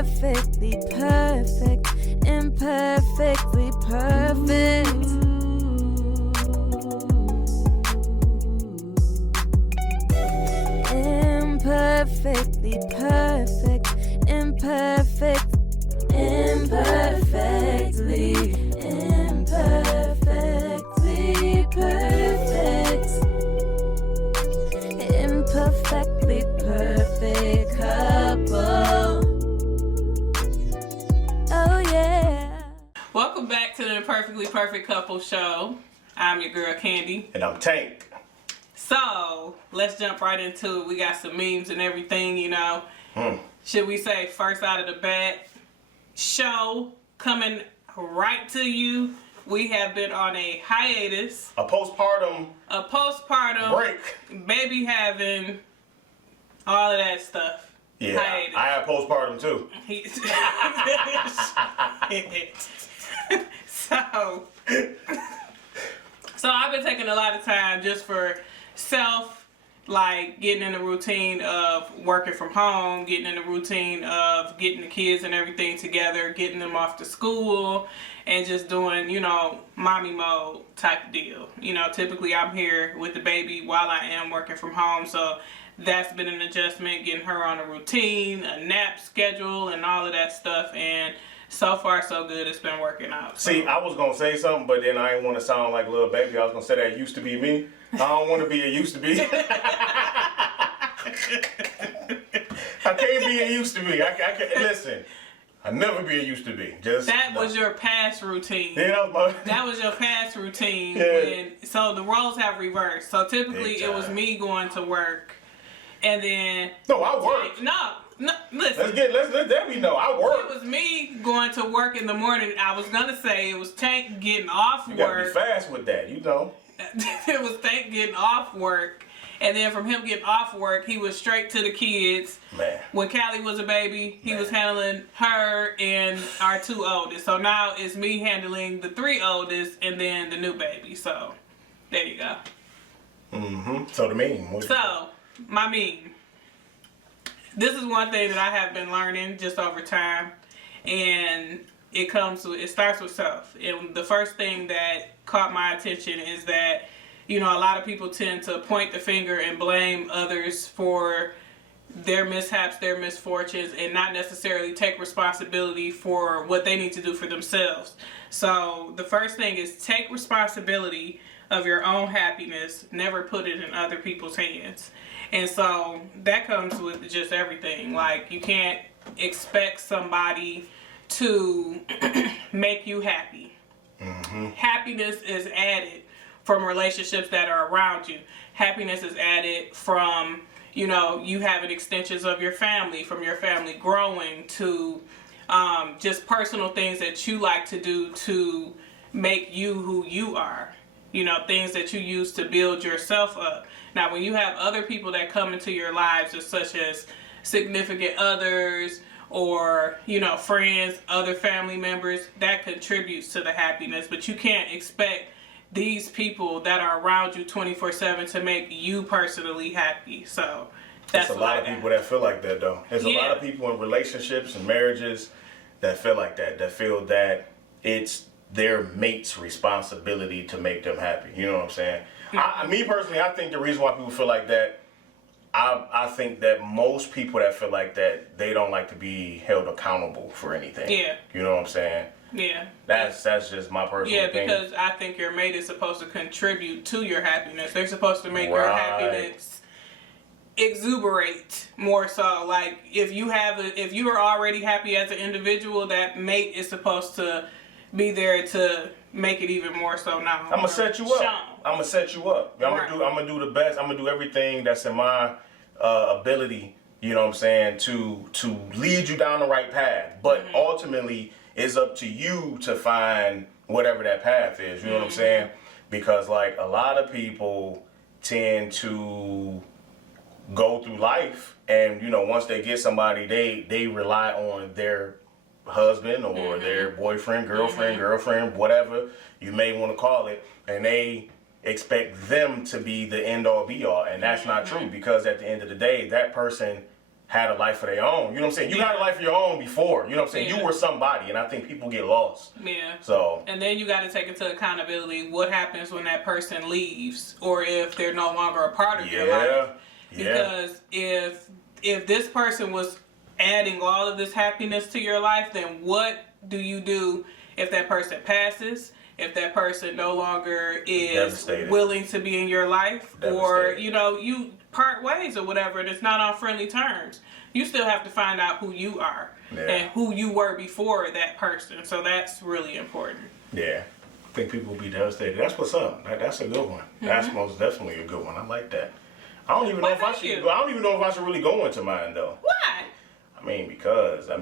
Imperfectly perfect, imperfectly perfect. Imperfectly perfect, imperfect, imperfectly, imperfectly perfect, imperfectly perfect couple. Oh yeah. Welcome back to the Imperfectly Perfect Couple Show. I'm your girl Kandy. And I'm Tank. So, let's jump right into it. We got some memes and everything, you know. Should we say first out of the bat show coming right to you. We have been on a hiatus. A postpartum break. Baby having all of that stuff. Yeah, hiatus. I had postpartum too. So I've been taking a lot of time just for self, like getting in the routine of working from home, getting in the routine of getting the kids and everything together, getting them off to school, and just doing, you know, mommy mode type deal. You know, typically I'm here with the baby while I am working from home, so that's been an adjustment, getting her on a routine, a nap schedule, and all of that stuff, and so far so good. It's been working out. So. See, I was going to say something, but then I didn't want to sound like a little baby. I was going to say that used to be me. I don't want to be a used to be. I can't be a used to be. I can't, listen, I'll never be a used to be. That was your past routine. Yeah, that was your past routine. Yeah. So the roles have reversed. So typically it was me going to work, and then no, I worked. No, listen. Let Debbie know. I work. It was me going to work in the morning. I was gonna say it was Tank getting off work. You gotta be fast with that, you know. It was Tank getting off work, and then from him getting off work, he was straight to the kids. Man. When Callie was a baby, he was handling her and our two oldest. So now it's me handling the three oldest and then the new baby. So there you go. So the meme. So my meme. This is one thing that I have been learning just over time, and it starts with self. And the first thing that caught my attention is that, you know, a lot of people tend to point the finger and blame others for their mishaps, their misfortunes, and not necessarily take responsibility for what they need to do for themselves. So the first thing is take responsibility of your own happiness, never put it in other people's hands. And so that comes with just everything. Like, you can't expect somebody to make you happy. Happiness is added from relationships that are around you. Happiness is added from, you know, you having extensions of your family, from your family growing, to just personal things that you like to do to make you who you are. You know, things that you use to build yourself up. Now, when you have other people that come into your lives, such as significant others or, you know, friends, other family members, that contributes to the happiness. But you can't expect these people that are around you 24/7 to make you personally happy. So that's a lot of people that feel like that, though. There's a lot of people in relationships and marriages that feel like that feel that it's their mate's responsibility to make them happy. You know what I'm saying? Me personally, I think the reason why people feel like that, I think that most people that feel like that, they don't like to be held accountable for anything. Yeah. You know what I'm saying? Yeah. That's just my personal opinion. Yeah, because I think your mate is supposed to contribute to your happiness. They're supposed to make your happiness exuberate more so. Like, if you are already happy as an individual, that mate is supposed to be there to make it even more so now. I'm gonna set you up. I'm gonna set you up. I'm gonna do the best. I'm gonna do everything that's in my ability. You know what I'm saying, to lead you down the right path. But ultimately, it's up to you to find whatever that path is. You know what I'm saying? Because like a lot of people tend to go through life, and you know, once they get somebody, they rely on their husband or their boyfriend, girlfriend, whatever you may want to call it, and they expect them to be the end all be all, and that's not true, because at the end of the day, that person had a life of their own. You know what I'm saying? You had a life of your own before. You know what I'm saying? Yeah. You were somebody, and I think people get lost. Yeah. So. And then you got to take into accountability what happens when that person leaves, or if they're no longer a part of your life. Because if this person was adding all of this happiness to your life, then what do you do if that person passes? If that person no longer is willing to be in your life, or you part ways or whatever, and it's not on friendly terms, you still have to find out who you are and who you were before that person. So that's really important. Yeah, I think people will be devastated. That's what's up. That's a good one. That's most definitely a good one. I like that. I don't even know if I should. I don't even know if I should really go into mine though. Why? I mean, because that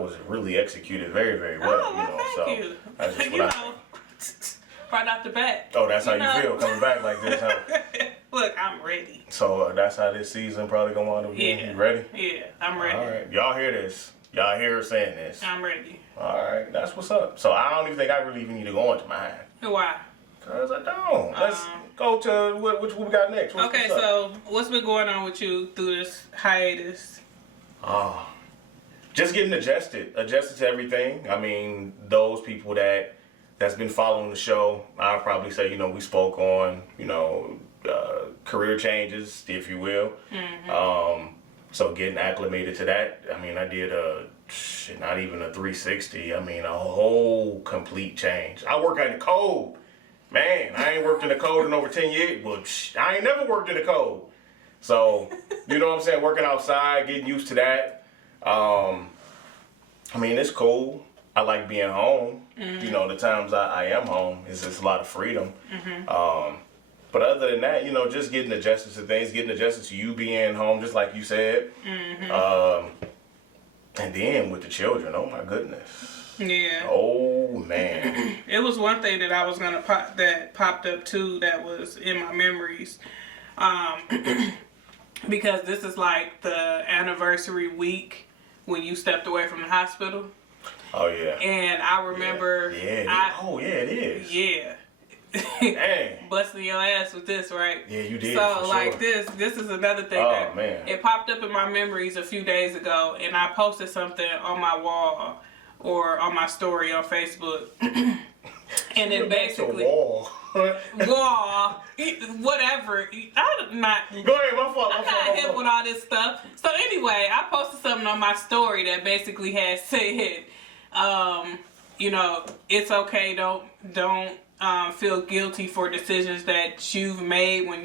was really executed very, very well. Thank you. That's just what I think. Right off the bat. Oh, that's how you feel coming back like this, huh? Look, I'm ready. So that's how this season probably gonna wind up being. Yeah. You ready? Yeah, I'm ready. All right, y'all hear this? Y'all hear her saying this? I'm ready. All right, that's what's up. So I don't even think I really even need to go into mine. Why? Cause I don't. Let's go to what we got next. Okay, so what's been going on with you through this hiatus? Just getting adjusted to everything. I mean, those people that's been following the show, I'll probably say, we spoke on, career changes, if you will. So getting acclimated to that. I mean, I did not even a 360. I mean, a whole complete change. I work in the code. Man, I ain't worked in the code in over 10 years. Well, I ain't never worked in the code. So, you know what I'm saying? Working outside, getting used to that. I mean, it's cool. I like being home. The times I am home, it's just a lot of freedom. But other than that, just getting adjusted to things, getting adjusted to you being home, just like you said. And then with the children, oh my goodness. Yeah. Oh man. It was one thing that I was gonna popped up too that was in my memories. Because this is like the anniversary week when you stepped away from the hospital. Oh yeah. And I remember. Yeah. It is. Yeah. Dang. Busting your ass with this, right? Yeah, you did. So for like sure. this is another thing Oh man. It popped up in my memories a few days ago, and I posted something on my wall or on my story on Facebook. And it basically wall. whatever. I'm not. Go ahead, my fault. I'm not hip with all this stuff. So anyway, I posted something on my story that basically had said, it's okay. Don't feel guilty for decisions that you've made when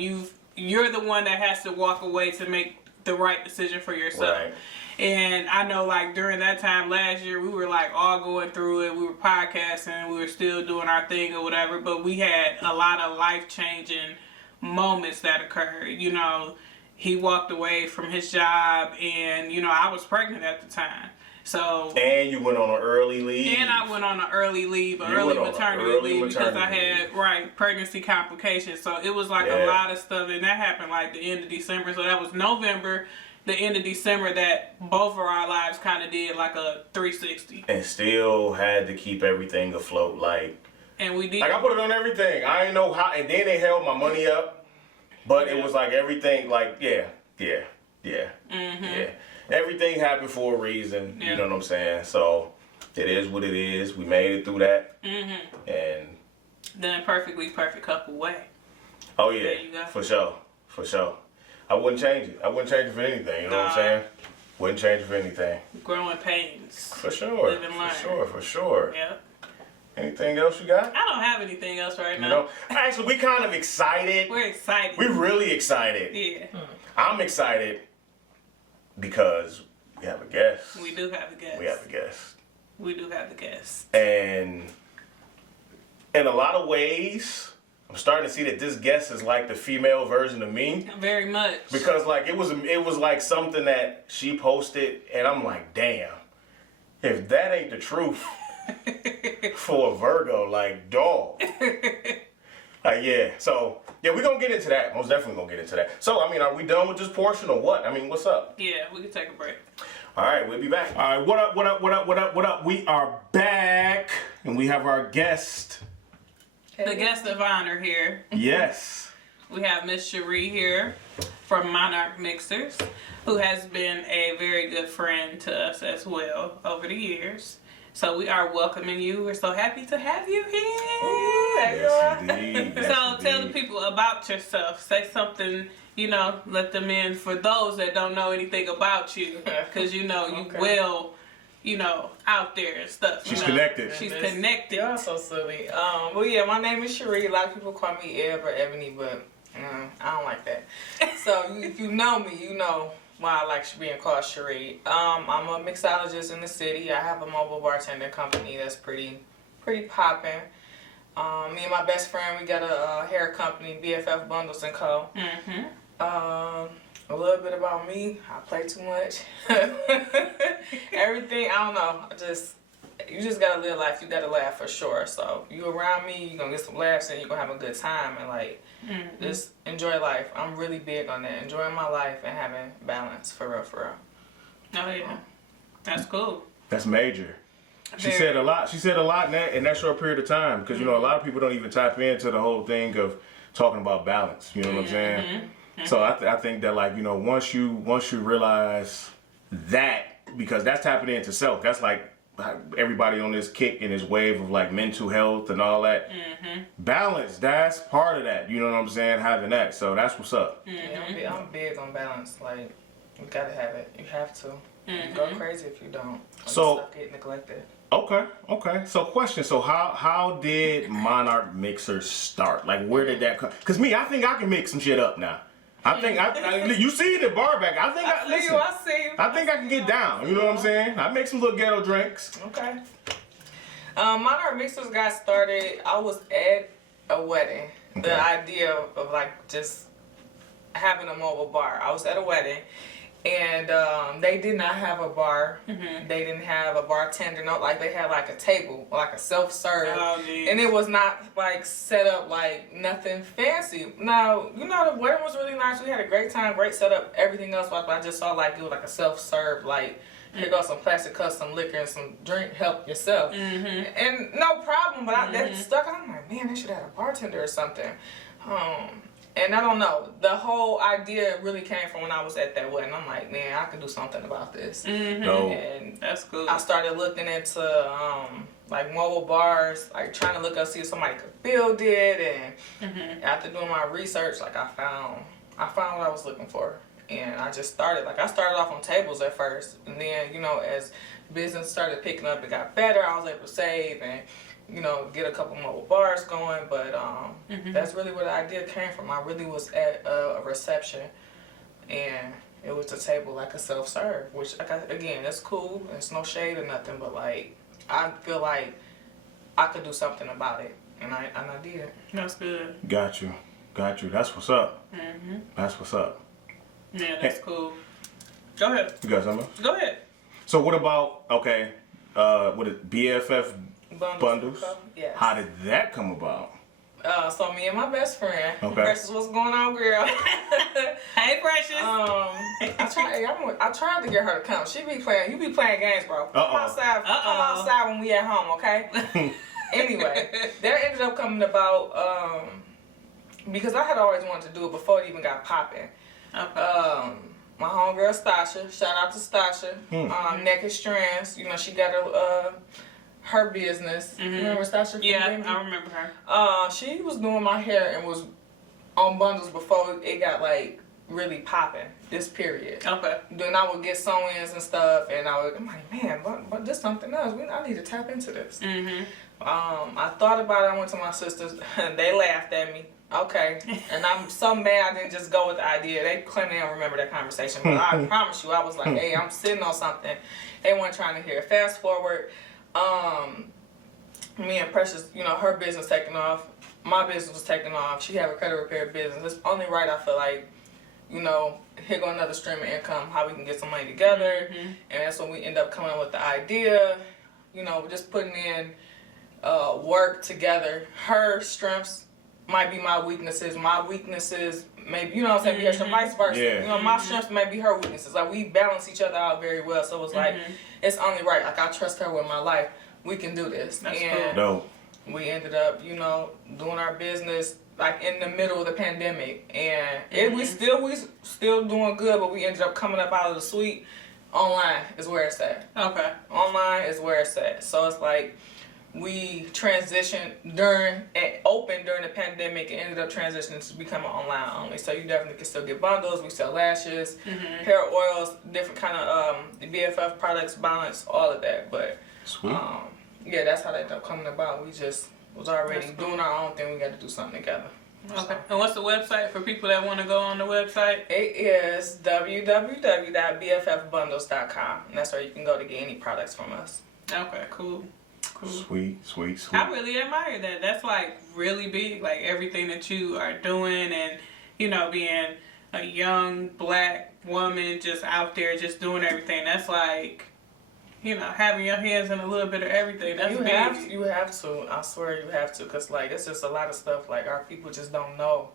you're the one that has to walk away to make the right decision for yourself. Right. And I know, like, during that time last year, we were, like, all going through it. We were podcasting. We were still doing our thing or whatever. But we had a lot of life-changing moments that occurred. He walked away from his job. And, I was pregnant at the time. So. And you went on an early leave. And I went on an early leave, early maternity leave, because I had, pregnancy complications. So it was, like, a lot of stuff. And that happened, like, the end of December. So that was November. The end of December that both of our lives kind of did like a 360. And still had to keep everything afloat, And we did. Like I put it on everything. I didn't know how, and then they held my money up, but it was like everything, yeah. Everything happened for a reason. You know what I'm saying? So it is what it is. We made it through that. And the Imperfectly Perfect couple way. Oh yeah, there you go. For sure. I wouldn't change it. I wouldn't change it for anything. You know what I'm saying? Wouldn't change it for anything. Growing pains. For sure. Live and learn. For sure. Yep. Anything else you got? I don't have anything else right now. Actually, we kind of excited. We're excited. We're really excited. Yeah. I'm excited because we have a guest. We do have a guest. We do have a guest. And in a lot of ways, I'm starting to see that this guest is like the female version of me. Very much. Because like it was like something that she posted, and I'm like, damn, if that ain't the truth for a Virgo, like dog. So we're gonna get into that. Most definitely gonna get into that. So I mean, are we done with this portion or what? I mean, what's up? Yeah, we can take a break. All right, we'll be back. All right, what up? We are back, and we have our guest. The guest of honor here. Yes. We have Miss Shere here from Monarch Mixers. who has been a very good friend to us as well over the years. So we are welcoming you. We're so happy to have you here. Yes, indeed. Yes, So tell the indeed. people about yourself. Say something, let them in for those that don't know anything about you. Because, you Okay. well, out there and stuff. She's connected. She's connected. Y'all so silly. Well, yeah, my name is Shere. A lot of people call me Eb or Ebony, but I don't like that. So if you know me, you know why I like being called Shere. I'm a mixologist in the city. I have a mobile bartending company that's pretty popping. Me and my best friend, we got a hair company, BFF Bundles & Co. A little bit about me. I play too much. Everything, I don't know. You just gotta live life. You gotta laugh for sure. So you around me, you're gonna get some laughs and you're gonna have a good time and just enjoy life. I'm really big on that. Enjoying my life and having balance for real. Oh, yeah. That's cool. That's major. She said a lot. She said a lot in that short period of time because a lot of people don't even tap into the whole thing of talking about balance. You know what I'm saying? So I think that once you realize that, because that's tapping into self. That's like everybody on this kick and this wave of mental health and all that. Balance, that's part of that. You know what I'm saying? Having that. So that's what's up. Yeah, I'm big on balance. Like, you gotta have it. You have to. You go crazy if you don't. So- stuff get neglected. Okay. So question. So how did Monarch Mixers start? Like, where did that come? Because I think I can mix some shit up now. I think you see it at bar back. I think I see you. I think I can get down. You know what I'm saying? I make some little ghetto drinks. Okay. Monarch Mixers got started. I was at a wedding. Okay. The idea of just having a mobile bar. I was at a wedding, and they did not have a bar. They didn't have a bartender. No, they had a table, a self-serve, and it was not set up nothing fancy. Now the wedding was really nice. We had a great time, great setup. Everything else, I just saw it was a self-serve. Here goes some plastic cups, some liquor, and some drink. Help yourself. And no problem, but that stuck. I'm like, man, they should have had a bartender or something. And I don't know. The whole idea really came from when I was at that wedding. I'm like, man, I could do something about this. No. And That's cool. I started looking into mobile bars, trying to look up see if somebody could build it. And after doing my research, I found what I was looking for. And I just started. I started off on tables at first, and then as business started picking up, it got better. I was able to save and get a couple mobile bars going. But that's really where the idea came from. I really was at a reception, and it was a table a self-serve, which again, that's cool. It's no shade or nothing, but I feel like I could do something about it, and I did. That's good. Got you. That's what's up. That's what's up. Yeah, that's cool. Go ahead. You got something? Go ahead. So what about what is BFF bundles? Yes. How did that come about? So me and my best friend, Okay. Precious, what's going on, girl? Hey, Precious. I tried to get her to come. You be playing games, bro. Come outside when we at home, okay? Anyway, that ended up coming about because I had always wanted to do it before it even got popping. Okay. My homegirl Stasha, shout out to Stasha, Naked Strands. She got her business. You remember Stasha? Yeah, Kandy? I remember her. She was doing my hair and was on bundles before it got really popping. This period. Okay. Then I would get sew-ins and stuff, and I'm like, man, but this something else. I need to tap into this. I thought about it. I went to my sisters, and they laughed at me. Okay. And I'm so mad I didn't just go with the idea. They claim they don't remember that conversation, but I promise you, I was like, hey, I'm sitting on something. They weren't trying to hear it. Fast forward, me and Precious, her business taking off. My business was taking off. She had a credit repair business. It's only right, I feel like, here go another stream of income, how we can get some money together. And that's when we end up coming up with the idea, just putting in work together. Her strengths might be my weaknesses. My weaknesses maybe, be her strength, vice versa. Yeah. My strengths may be her weaknesses. We balance each other out very well. So it was it's only right. I trust her with my life. We can do this. That's and No. we ended up, doing our business, like in the middle of the pandemic, and we still doing good, but we ended up coming up out of the suite. Online is where it's at. Okay. Online is where it's at. So it's like we transitioned open during the pandemic and ended up transitioning to becoming online only. So you definitely can still get bundles. We sell lashes, hair oils, different kind of BFF products, balance, all of that. But Sweet. yeah, that's how that ended up coming about. We just was already doing our own thing. We got to do something together. Okay. And what's the website for people that want to go on the website? It is www.bffbundles.com, and that's where you can go to get any products from us. Okay, cool. Sweet. I really admire that. That's like really big. Like everything that you are doing, and you know, being a young black woman just out there just doing everything. That's like, you know, having your hands in a little bit of everything. That's big. You have to. I swear you have to, cause like it's just a lot of stuff like our people just don't know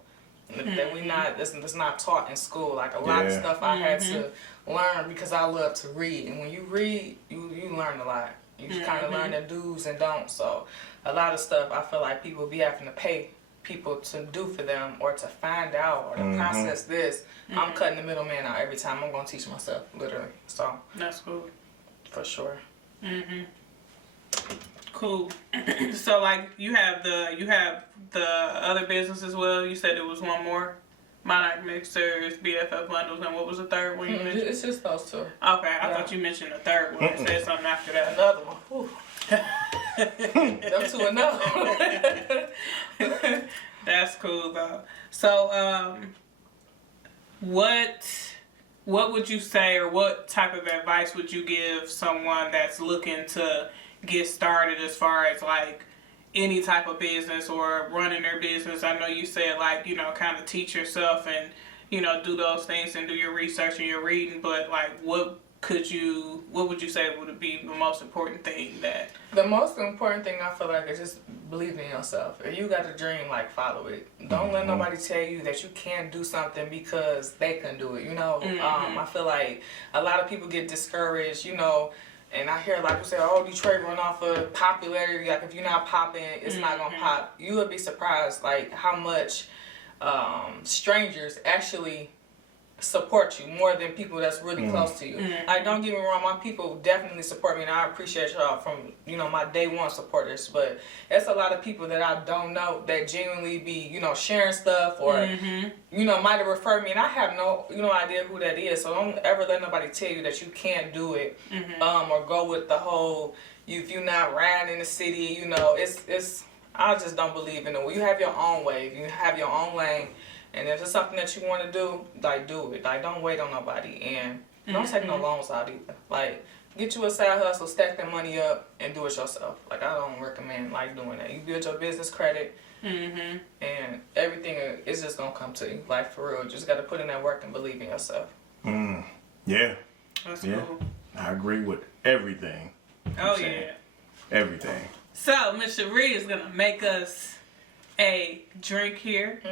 that we not. It's not taught in school. Like a lot of stuff I had to learn because I love to read, and when you read, you learn a lot. You kind of learn the do's and don'ts. So a lot of stuff I feel like people be having to pay people to do for them or to find out or to process this. I'm cutting the middleman out every time. I'm gonna teach myself literally. So That's cool. for sure. Cool. So like you have the other business as well. You said there was one more. Monarch Mixers, BFF Bundles, and what was the third one you mentioned? It's just those two. Okay, I thought you mentioned the third one and said something after that. Another one. Them two another one. That's cool though. So, what would you say, or what type of advice would you give someone that's looking to get started as far as like any type of business or running their business? I know you said like, you know, kind of teach yourself and, you know, do those things and do your research and your reading, but like what would you say would be the most important thing that... The most important thing I feel like is just believe in yourself. If you got a dream, like follow it. Don't let nobody tell you that you can't do something because they can do it, you know. I feel like a lot of people get discouraged, you know. And I hear a lot of people say, oh, Detroit run off of popularity. Like, if you're not popping, it's not going to pop. You would be surprised, like, how much strangers actually support you more than people that's really close to you. Like, don't get me wrong, my people definitely support me, and I appreciate y'all from, you know, my day one supporters. But it's a lot of people that I don't know that genuinely be, you know, sharing stuff or, you know, might have referred me, and I have no idea who that is. So don't ever let nobody tell you that you can't do it, or go with the whole, if you're not riding in the city, you know, it's. I just don't believe in it. You have your own way, you have your own lane. And if it's something that you want to do, like, do it. Like, don't wait on nobody. And don't take no loans out either. Like, get you a side hustle, stack that money up, and do it yourself. Like, I don't recommend, like, doing that. You build your business credit, and everything is just going to come to you. Like, for real. You just got to put in that work and believe in yourself. Yeah. That's cool. I agree with everything. Oh, yeah. Everything. So, Miss Shere is going to make us a drink here.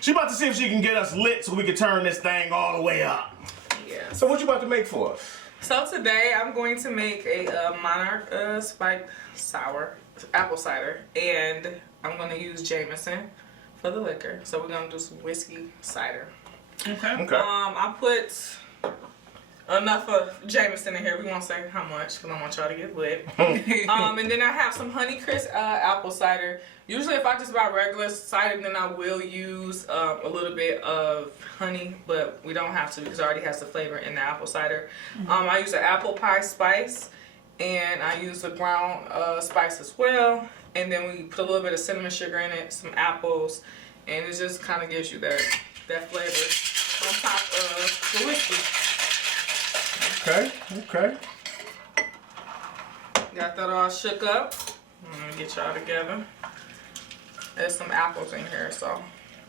She about to see if she can get us lit so we can turn this thing all the way up. Yeah. So what you about to make for us? So today I'm going to make a Monarch spiked sour apple cider, and I'm going to use Jameson for the liquor. So we're going to do some whiskey cider. Okay. I put enough of Jameson in here. We won't say how much because I want y'all to get lit. And then I have some Honeycrisp apple cider. Usually if I just buy regular cider, then I will use a little bit of honey, but we don't have to because it already has the flavor in the apple cider. I use an apple pie spice, and I use a ground spice as well. And then we put a little bit of cinnamon sugar in it, some apples, and it just kind of gives you that flavor on top of the whiskey. Okay. Got that all shook up. I'm gonna get y'all together. There's some apples in here, so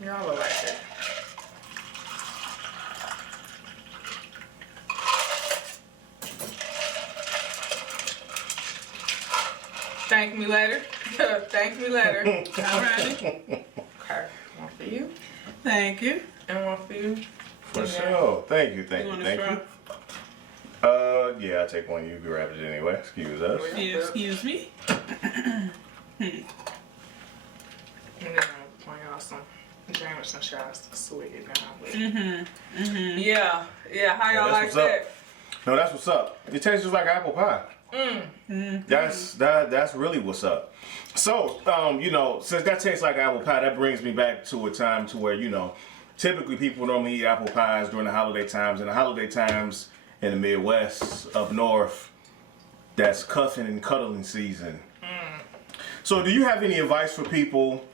y'all will like it. Thank me later. Thank me later. Alrighty. Okay, one for you. Thank you. And one for you. For sure. Thank you. You want a straw? Yeah, I'll take one. You grab it anyway. Excuse us. Yeah, excuse me. And then I'll pour y'all some Drink some shots to sweet it down. Yeah. How y'all like that's what's that? up. No, that's what's up. It tastes just like apple pie. That's really what's up. So, since that tastes like apple pie, that brings me back to a time to where, typically people normally eat apple pies during the holiday times. And the holiday times in the Midwest, up north, that's cuffing and cuddling season. So do you have any advice for people,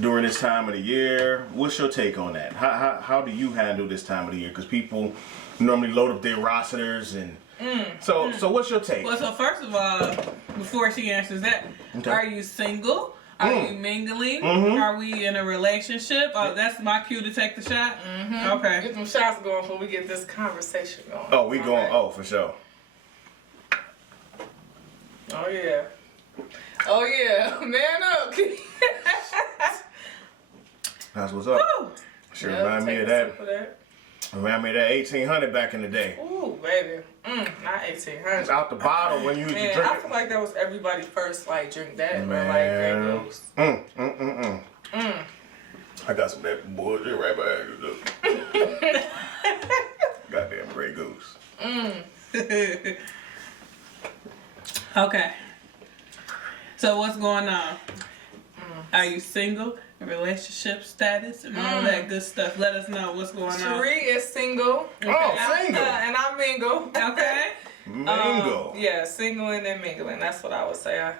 during this time of the year? What's your take on that? How do you handle this time of the year? Because people normally load up their rosters and so what's your take? Well, so first of all, before she answers that, Okay. Are you single? Are you mingling? Are we in a relationship? Oh, that's my cue to take the shot? Okay. Get some shots going before we get this conversation going. Oh, we All going, right. oh, for sure. Oh, yeah. Oh, yeah. Man up. That's what's up. Woo! Sure Yeah, remind me take of a that. sip of that. Remind me of that 1800 back in the day. Ooh, baby. Not 1800. It's out the bottle when you used to Man, drink I feel like that was everybody first drink that or Man. Grey Goose. I got some of that bullshit right behind you. Goddamn Grey Goose. Okay. So what's going on? Are you single? Relationship status and all that good stuff. Let us know what's going on. Shere is single. Oh, single. And I'm mingle. Okay. Mingle. Yeah, single and then mingling. That's what I would say. I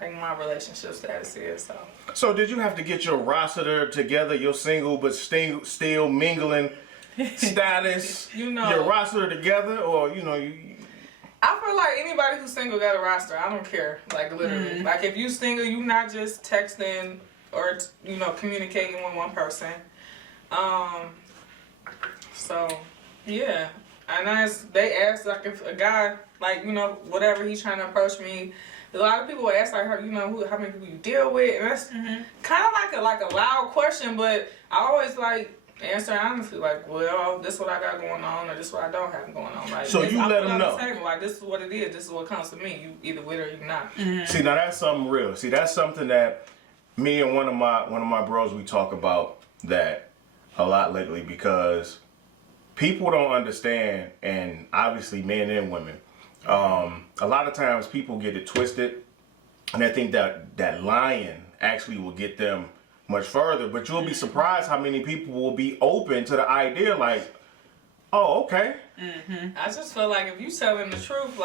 think my relationship status is. So did you have to get your roster together, your single but still mingling status, your roster together, or you? I feel like anybody who's single got a roster. I don't care. Like literally. Like if you single, you not just texting or communicating with one person. So yeah. And they asked like if a guy whatever he's trying to approach me. A lot of people ask like how many people you deal with, and that's kind of like a loud question, but I always answer honestly, well, this is what I got going on, or this is what I don't have going on. So you let them know. This is what it is. This is what comes to me. You either with it or you not. See, now that's something real. See, that's something that me and one of my bros, we talk about that a lot lately, because people don't understand, and obviously men and women, a lot of times people get it twisted, and they think that lying actually will get them much further. But you'll be surprised how many people will be open to the idea, oh, okay. I just feel like if you telling the truth,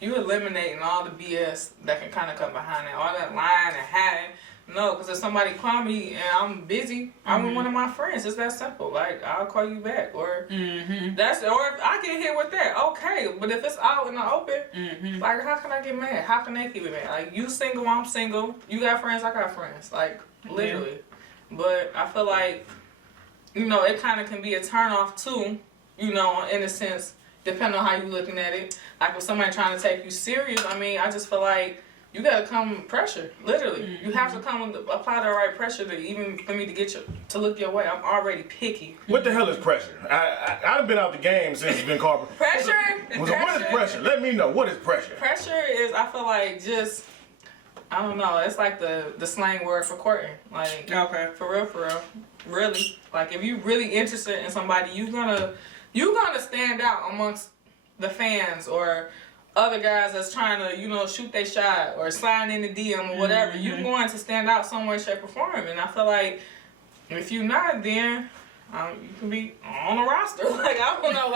you eliminating all the BS that can kind of come behind it, all that lying and hiding. No, because if somebody call me and I'm busy, I'm with one of my friends. It's that simple. I'll call you back, or or if I get hit with that, okay. But if it's out in the open, how can I get mad? How can they keep it mad? You single, I'm single. You got friends, I got friends. Literally. But I feel like it kind of can be a turn off too. In a sense, depending on how you looking at it. Like if somebody trying to take you serious, I just feel like you gotta come with pressure, literally. You have to apply the right pressure even for me to get you to look your way. I'm already picky. What the hell is pressure? I've been out the game since it's been called Pressure? What is pressure? Let me know. What is pressure? Pressure is, I feel like, just, I don't know. It's like the slang word for courting. Okay. For real. Really. If you really interested in somebody, you gonna stand out amongst the fans or other guys that's trying to, shoot their shot or slide in the DM or whatever. You're going to stand out some way, shape, or form. And I feel like if you're not, then you can be on a roster. I don't know,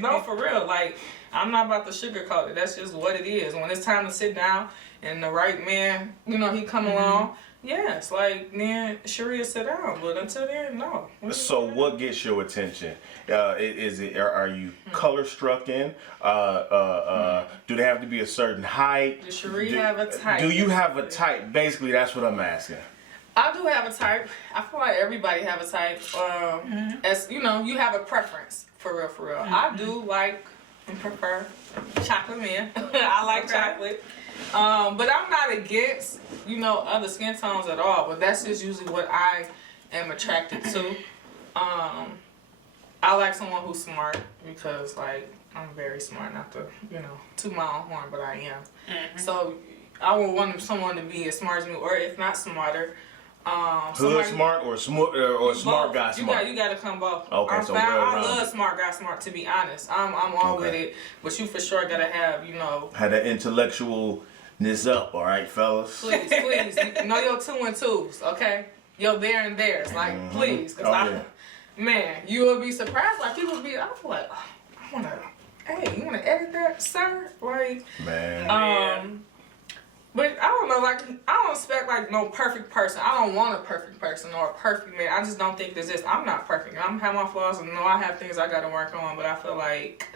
no, for real. I'm not about to sugarcoat it. That's just what it is. When it's time to sit down and the right man, he come along, yes, then Shere sit down. But until then, no. So what gets your attention? Are you color struck in? Do they have to be a certain height? Does Shere have a type? Do you have a type? Basically, that's what I'm asking. I do have a type. I feel like everybody have a type. As you have a preference for real. I do like and prefer chocolate men. I like chocolate. But I'm not against, other skin tones at all. But that's just usually what I am attracted to. I like someone who's smart because, I'm very smart. Not to, toot my own horn, but I am. So I would want someone to be as smart as me, or if not smarter. Hood somebody- smart or smart both. guy smart? You gotta come both. Okay, I'm so fine. we're I around love it. smart guy smart, to be honest. I'm all with Okay. it. But you for sure gotta have, Had that intellectualness up, all right, fellas. please, you know your 2 and 2s, okay? Your there and there's, like, please. Cause man, you will be surprised. Like, people be, I feel like, hey, you wanna edit that, sir? Like, Man. but I don't know, like, I don't expect, like, no perfect person. I don't want a perfect person or a perfect man. I just don't think there's this. I'm not perfect. I have my flaws and know I have things I gotta work on, but I feel like,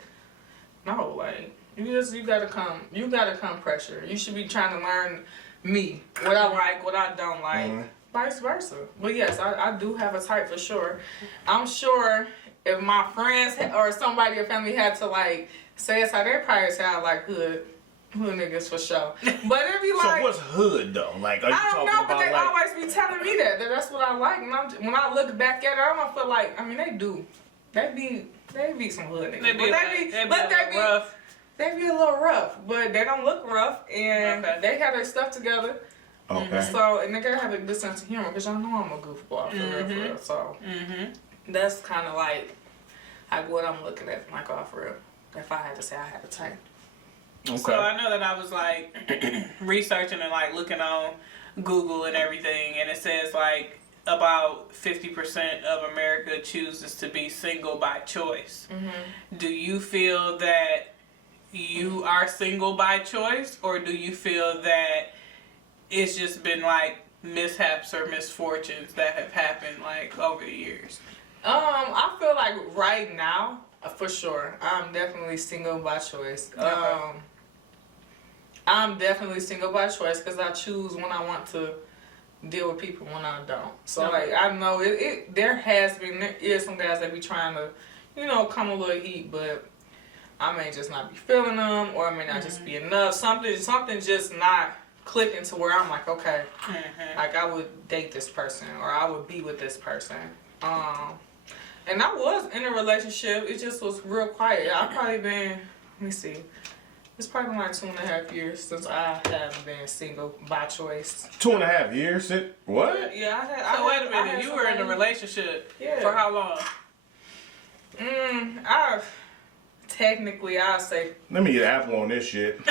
no, like, you gotta come pressure. You should be trying to learn me, what I like, what I don't like, vice versa. But yes, I do have a type for sure. I'm sure if my friends or somebody in family had to, like, say it's how they probably sound like hood niggas for sure. But it'd be like, So what's hood though? Like, are you I don't talking know, but about they like? always be telling me that that's what I like. And when I look back at it, I don't feel like, I mean, they do. They be some hood niggas. They be rough. They be a little rough, but they don't look rough, and they have their stuff together. Okay. So, and they gotta have a good sense of humor, because y'all know I'm a goofball, for real. So, that's kind of like what I'm looking at, like, off real. If I had to say I had a type. Okay. So I know that I was like researching and like looking on Google and everything, and it says like about 50% of America chooses to be single by choice. Do you feel that you are single by choice, or do you feel that it's just been like mishaps or misfortunes that have happened like over the years? I feel like right now, for sure, I'm definitely single by choice. I'm definitely single by choice because I choose when I want to deal with people, when I don't. So like, I know there is some guys that be trying to, come a little heat, but I may just not be feeling them, or it may not just be enough. Something just not clicking to where I'm like, okay, like I would date this person, or I would be with this person. And I was in a relationship. It just was real quiet. I've probably been, let me see. It's probably been like 2.5 years since I have been single by choice. 2.5 years? What? Yeah, So wait a minute, you were in a relationship for how long? I'll say. Let me get Apple on this shit.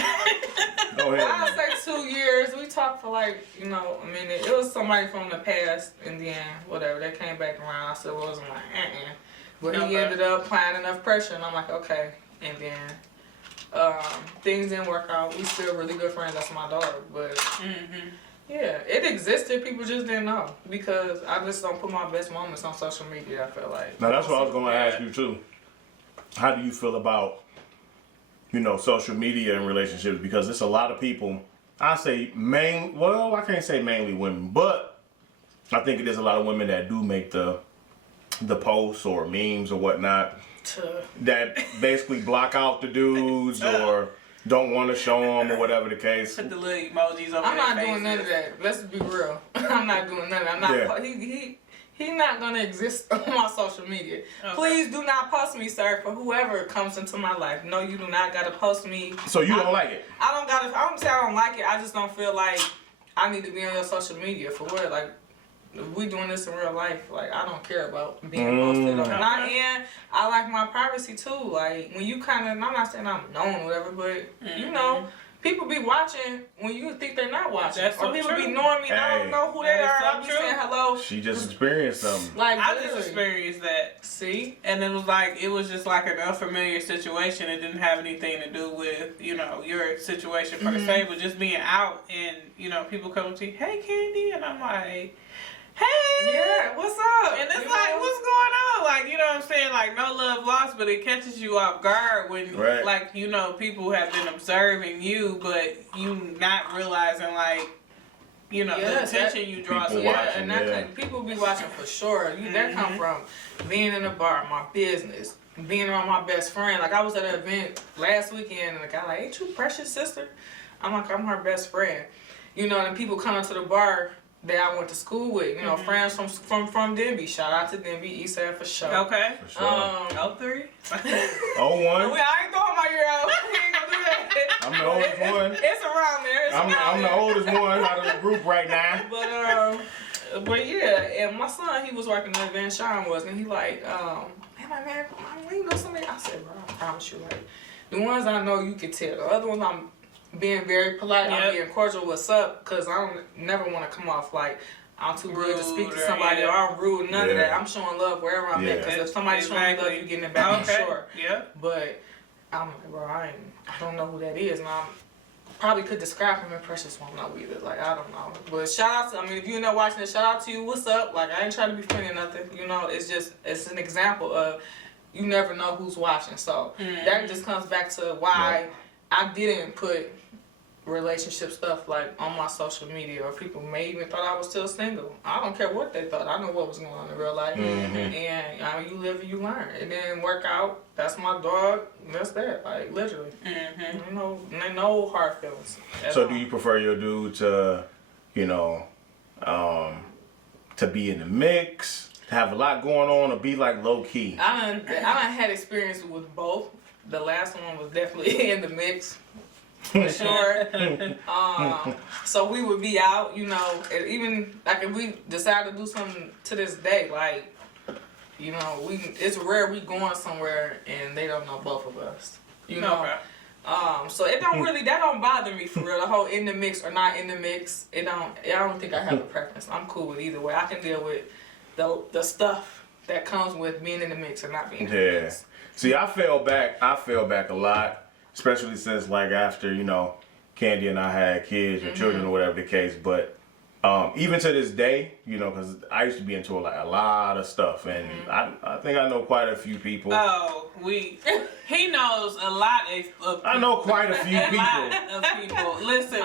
Go ahead. I'll say 2 years. We talked for like, a minute. It was somebody from the past in the end, whatever. They came back around. I said, well, it wasn't like, But he ended up applying enough pressure, and I'm like, okay. And then things didn't work out. We still really good friends. That's my daughter. But yeah, it existed. People just didn't know, because I just don't put my best moments on social media, I feel like. Now, that's what I was going to ask you, too. How do you feel about, social media and relationships? Because there's a lot of people, I can't say mainly women, but I think there's a lot of women that do make the posts or memes or whatnot that basically block out the dudes or don't want to show them or whatever the case. Put the little emojis over I'm their not doing faces. none of that. Let's be real. I'm not doing none of that. I'm not. He's not gonna exist on my social media. Okay. Please do not post me, sir, for whoever comes into my life. No, you do not gotta post me. So you don't like it? I don't say I don't like it. I just don't feel like I need to be on your social media for what? Like, if we doing this in real life, like, I don't care about being posted on. And I like my privacy too. Like, when you I'm not saying I'm known or whatever, but people be watching when you think they're not watching. That's so or people true. be knowing me and I don't know who they are. I'll be saying hello. She just experienced something. Like, I just experienced that. See? And it was just like an unfamiliar situation. It didn't have anything to do with, your situation per se, but just being out and, people come up to you, hey, Kandy, and I'm like, hey, yeah, what's up? And it's like, what's going on? Like, you know what I'm saying? Like, no love lost, but it catches you off guard when, like, people have been observing you, but you not realizing, like, the attention you draw to watching, people be watching for sure. That come from being in a bar, my business, being around my best friend. Like, I was at an event last weekend, and the guy like, ain't you Precious' sister? I'm like, I'm her best friend. And people come into the bar that I went to school with, friends from Denby. Shout out to Denby, Eastside for sure. Okay. For sure. 03? 01. I ain't throwing my year out. We ain't gonna do that. I'm the oldest one. It's around there. It's around I'm the there. oldest one out of the group right now. But yeah, and my son, he was working at Van Shine was, and he like, man, you know somebody? I said, bro, I promise you, like, the ones I know you can tell. The other ones I'm being very polite, I'm being cordial, what's up, because I don't never want to come off like I'm too rude to speak to somebody or I'm rude, none of that. I'm showing love wherever I'm at, because if somebody's showing love, you getting it back, for sure. Yeah. But I'm like, bro, I don't know who that is, and I probably could describe him in Precious won't know either. Like, I don't know. But shout out to, I mean, if you're not watching it, shout out to you. What's up? Like, I ain't trying to be funny or nothing. You know, it's an example of you never know who's watching. So that just comes back to why I didn't put relationship stuff like on my social media, or people may even thought I was still single. I don't care what they thought. I know what was going on in real life. And I mean, you live and you learn. It didn't work out. That's my dog. That's that. Like, literally. You know, no hard feelings. So do you prefer your dude to, you know, to be in the mix, to have a lot going on, or be like low key? I done had experience with both. The last one was definitely in the mix. For sure. So we would be out, you know, and even like if we decide to do something to this day, like, you know, it's rare we going somewhere and they don't know both of us. You know? So it don't really, that don't bother me for real. The whole in the mix or not in the mix, I don't think I have a preference. I'm cool with either way. I can deal with the stuff that comes with being in the mix or not being in the mix. See, I fell back a lot. Especially since, like, after, you know, Kandy and I had kids or children or whatever the case. But even to this day, you know, because I used to be into like a lot of stuff. And I think I know quite a few people. Oh, he knows a lot of I know quite a few people. Of people. Listen,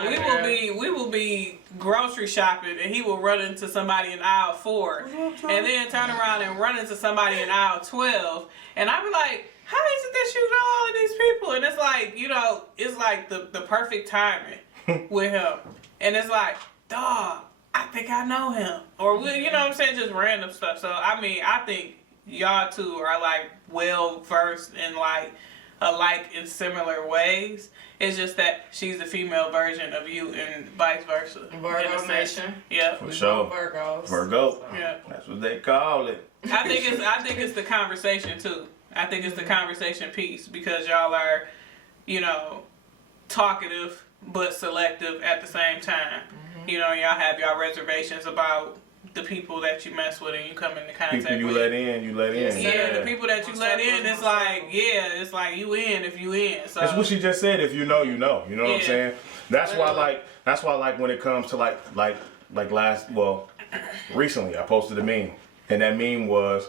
we will be grocery shopping and he will run into somebody in aisle 4 and then turn around and run into somebody in aisle 12. And I'll be like, how is it that you know all of these people? And it's like, you know, it's like the perfect timing with him. And it's like, dog, I think I know him. Or, you know what I'm saying? Just random stuff. So, I mean, I think y'all two are, like, well-versed in, like, alike in similar ways. It's just that she's the female version of you and vice versa. Virgo Nation. Yeah. For sure. Virgos. Virgo. Yeah. That's what they call it. I think it's the conversation, too. I think it's the conversation piece because y'all are, you know, talkative but selective at the same time. You know, y'all have y'all reservations about the people that you mess with and you come into contact with. People you let in. Yeah, the people that you let in, it's like you in if you in. So that's what she just said. If you know, you know. You know what I'm saying? That's why like when it comes to like recently I posted a meme, and that meme was.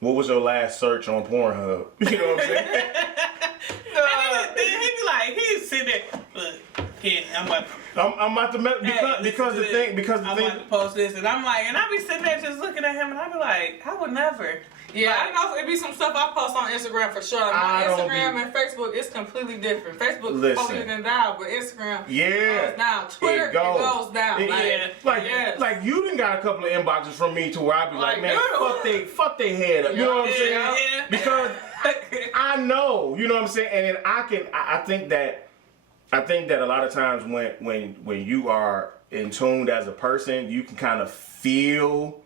What was your last search on Pornhub? You know what I'm saying? He'd be like, he's sitting there, look, kid, I'm about to post this, and I'm like, and I be sitting there just looking at him, and I be like, I would never. Yeah, I know it'd be some stuff I post on Instagram for sure. My Instagram and Facebook is completely different. Facebook focusing down, but Instagram goes down. Twitter it goes down. Like you done got a couple of inboxes from me to where I be like, man, fuck they head up. You know what I'm saying? Yeah. Because I know, you know what I'm saying, and then I think that a lot of times when you are in tune as a person, you can kind of feel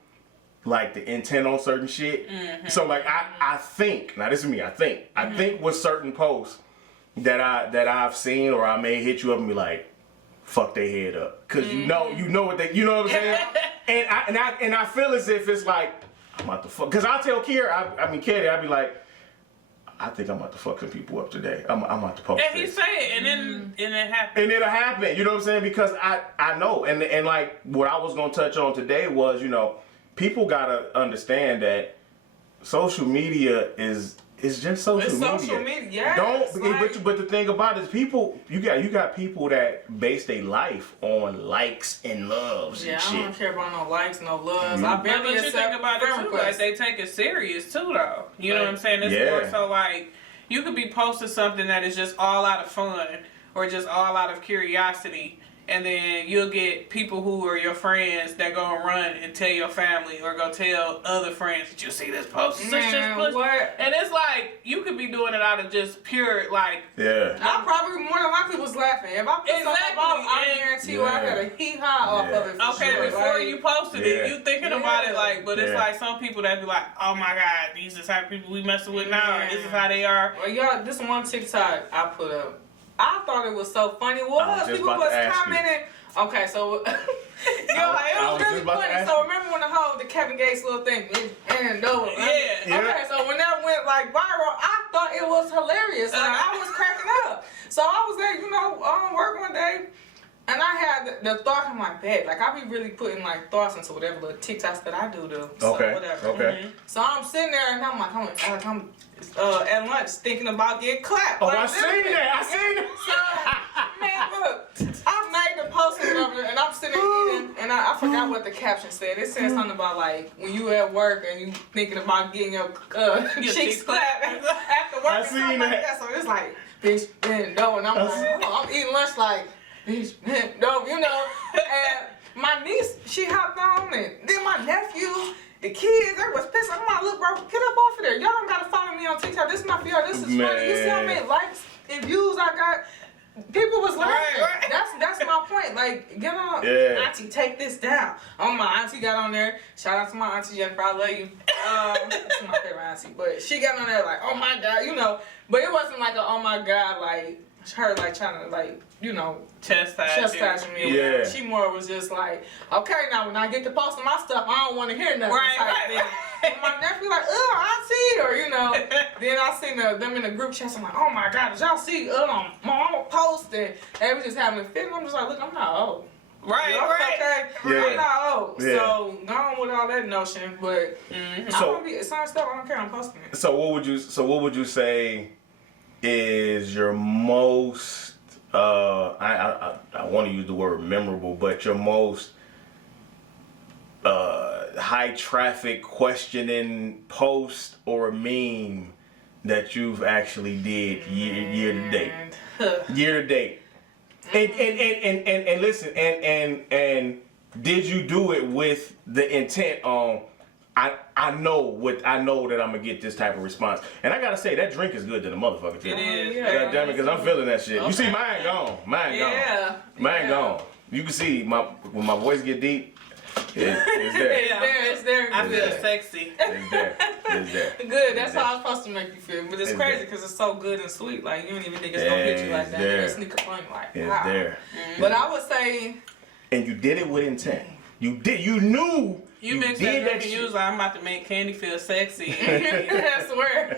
like the intent on certain shit. So like I think, now this is me, I think with certain posts that I've seen, or I may hit you up and be like, fuck their head up. Cause you know what I'm saying? and I feel as if it's like, I'm about to fuck, cause I tell Kandy, I'd be like, I think I'm about to fuck some people up today. I'm about to post and he say it, and then it happens. And it'll happen, you know what I'm saying? Because I know, and like what I was gonna touch on today was, you know, people gotta understand that social media is just social media. Social media, yes. But the thing about it is, people, you got people that base their life on likes and loves and shit. I don't care about no likes, no loves. But you think about it too, like they take it serious too, though. You know what I'm saying? It's more so like you could be posting something that is just all out of fun or just all out of curiosity, and then you'll get people who are your friends that go and run and tell your family or go tell other friends, did you see this post? What? And it's like, you could be doing it out of just pure, like... Yeah. I probably more than likely was laughing. If I put something about, I guarantee you I got a hee-haw off of it. Okay, sure. before you posted it, you thinking about it like, but it's Yeah. like some people that be like, oh my God, these are the type of people we messing with now, and this is how they are. Well, y'all, this one TikTok I put up. I thought it was so funny. I was just People about was to ask you. commenting. Okay, so it I was was really just about to funny. ask So you. remember when the Kevin Gates little thing and no. Yeah. Okay, so when that went like viral, I thought it was hilarious. Like I was cracking up. So I was there, work one day. And I had the thought in my bed. Like, I be really putting, like, thoughts into whatever little TikToks that I do. So Okay. whatever. Okay. So I'm sitting there, and I'm like, I'm at lunch thinking about getting clapped. Oh, Like, I seen that. I seen that. So, man, look, I made the post or whatever, and I'm sitting there eating, and I forgot what the caption said. It said something about, like, when you at work and you thinking about getting your cheeks cheeks clapped after work I or something seen like that. that. So it's like, bitch, man, no. And I'm like, I'm eating lunch like, bitch, man, no, and my niece, she hopped on, and then my nephew, the kids, they was pissed. I'm like, look, bro, get up off of there. Y'all don't gotta follow me on TikTok. This is not for y'all. This is funny. You see how many likes and views I got? People was laughing. Right. That's my point. Like, get on, Yeah. auntie, take this down. Oh, my auntie got on there. Shout out to my auntie Jennifer. I love you. That's my favorite auntie. But she got on there like, oh my God, But it wasn't like a, oh my God, like her like trying to like, chastise me. Yeah. She more was just like, okay, now when I get to posting my stuff, I don't want to hear nothing. Type thing. And my nephew like, auntie, or then I seen them in the group chat. So I'm like, oh my God, did y'all see? Mom posting. They was just having a fit. And I'm just like, look, I'm not old. Right. Okay. Yeah. I'm not old. Yeah. So go on with all that notion. But So- it's some stuff I don't care. I'm posting it. So what would you say is your most I want to use the word memorable, but your most high traffic questioning post or meme that you've actually did year to date? Year to date. And listen, and did you do it with the intent on I know that I'm gonna get this type of response, and I gotta say that drink is good to the motherfucker too. It is. God damn it, because I'm feeling that shit. You see, mine gone. Yeah. Mine gone. You can see when my voice get deep, it's there. It's there. I feel Good. sexy. It's there. It's there. Good, that's It's there. how it's supposed to make you feel. But it's It's crazy there. because it's so good and sweet. Like, you don't even think it's going to hit you like It's that. there. It's sneak up on you like, It's wow. there. But I would say, And you did it with intent. You knew. You mix that did drink and shit. you was like, I'm about to make Kandy feel sexy. I swear.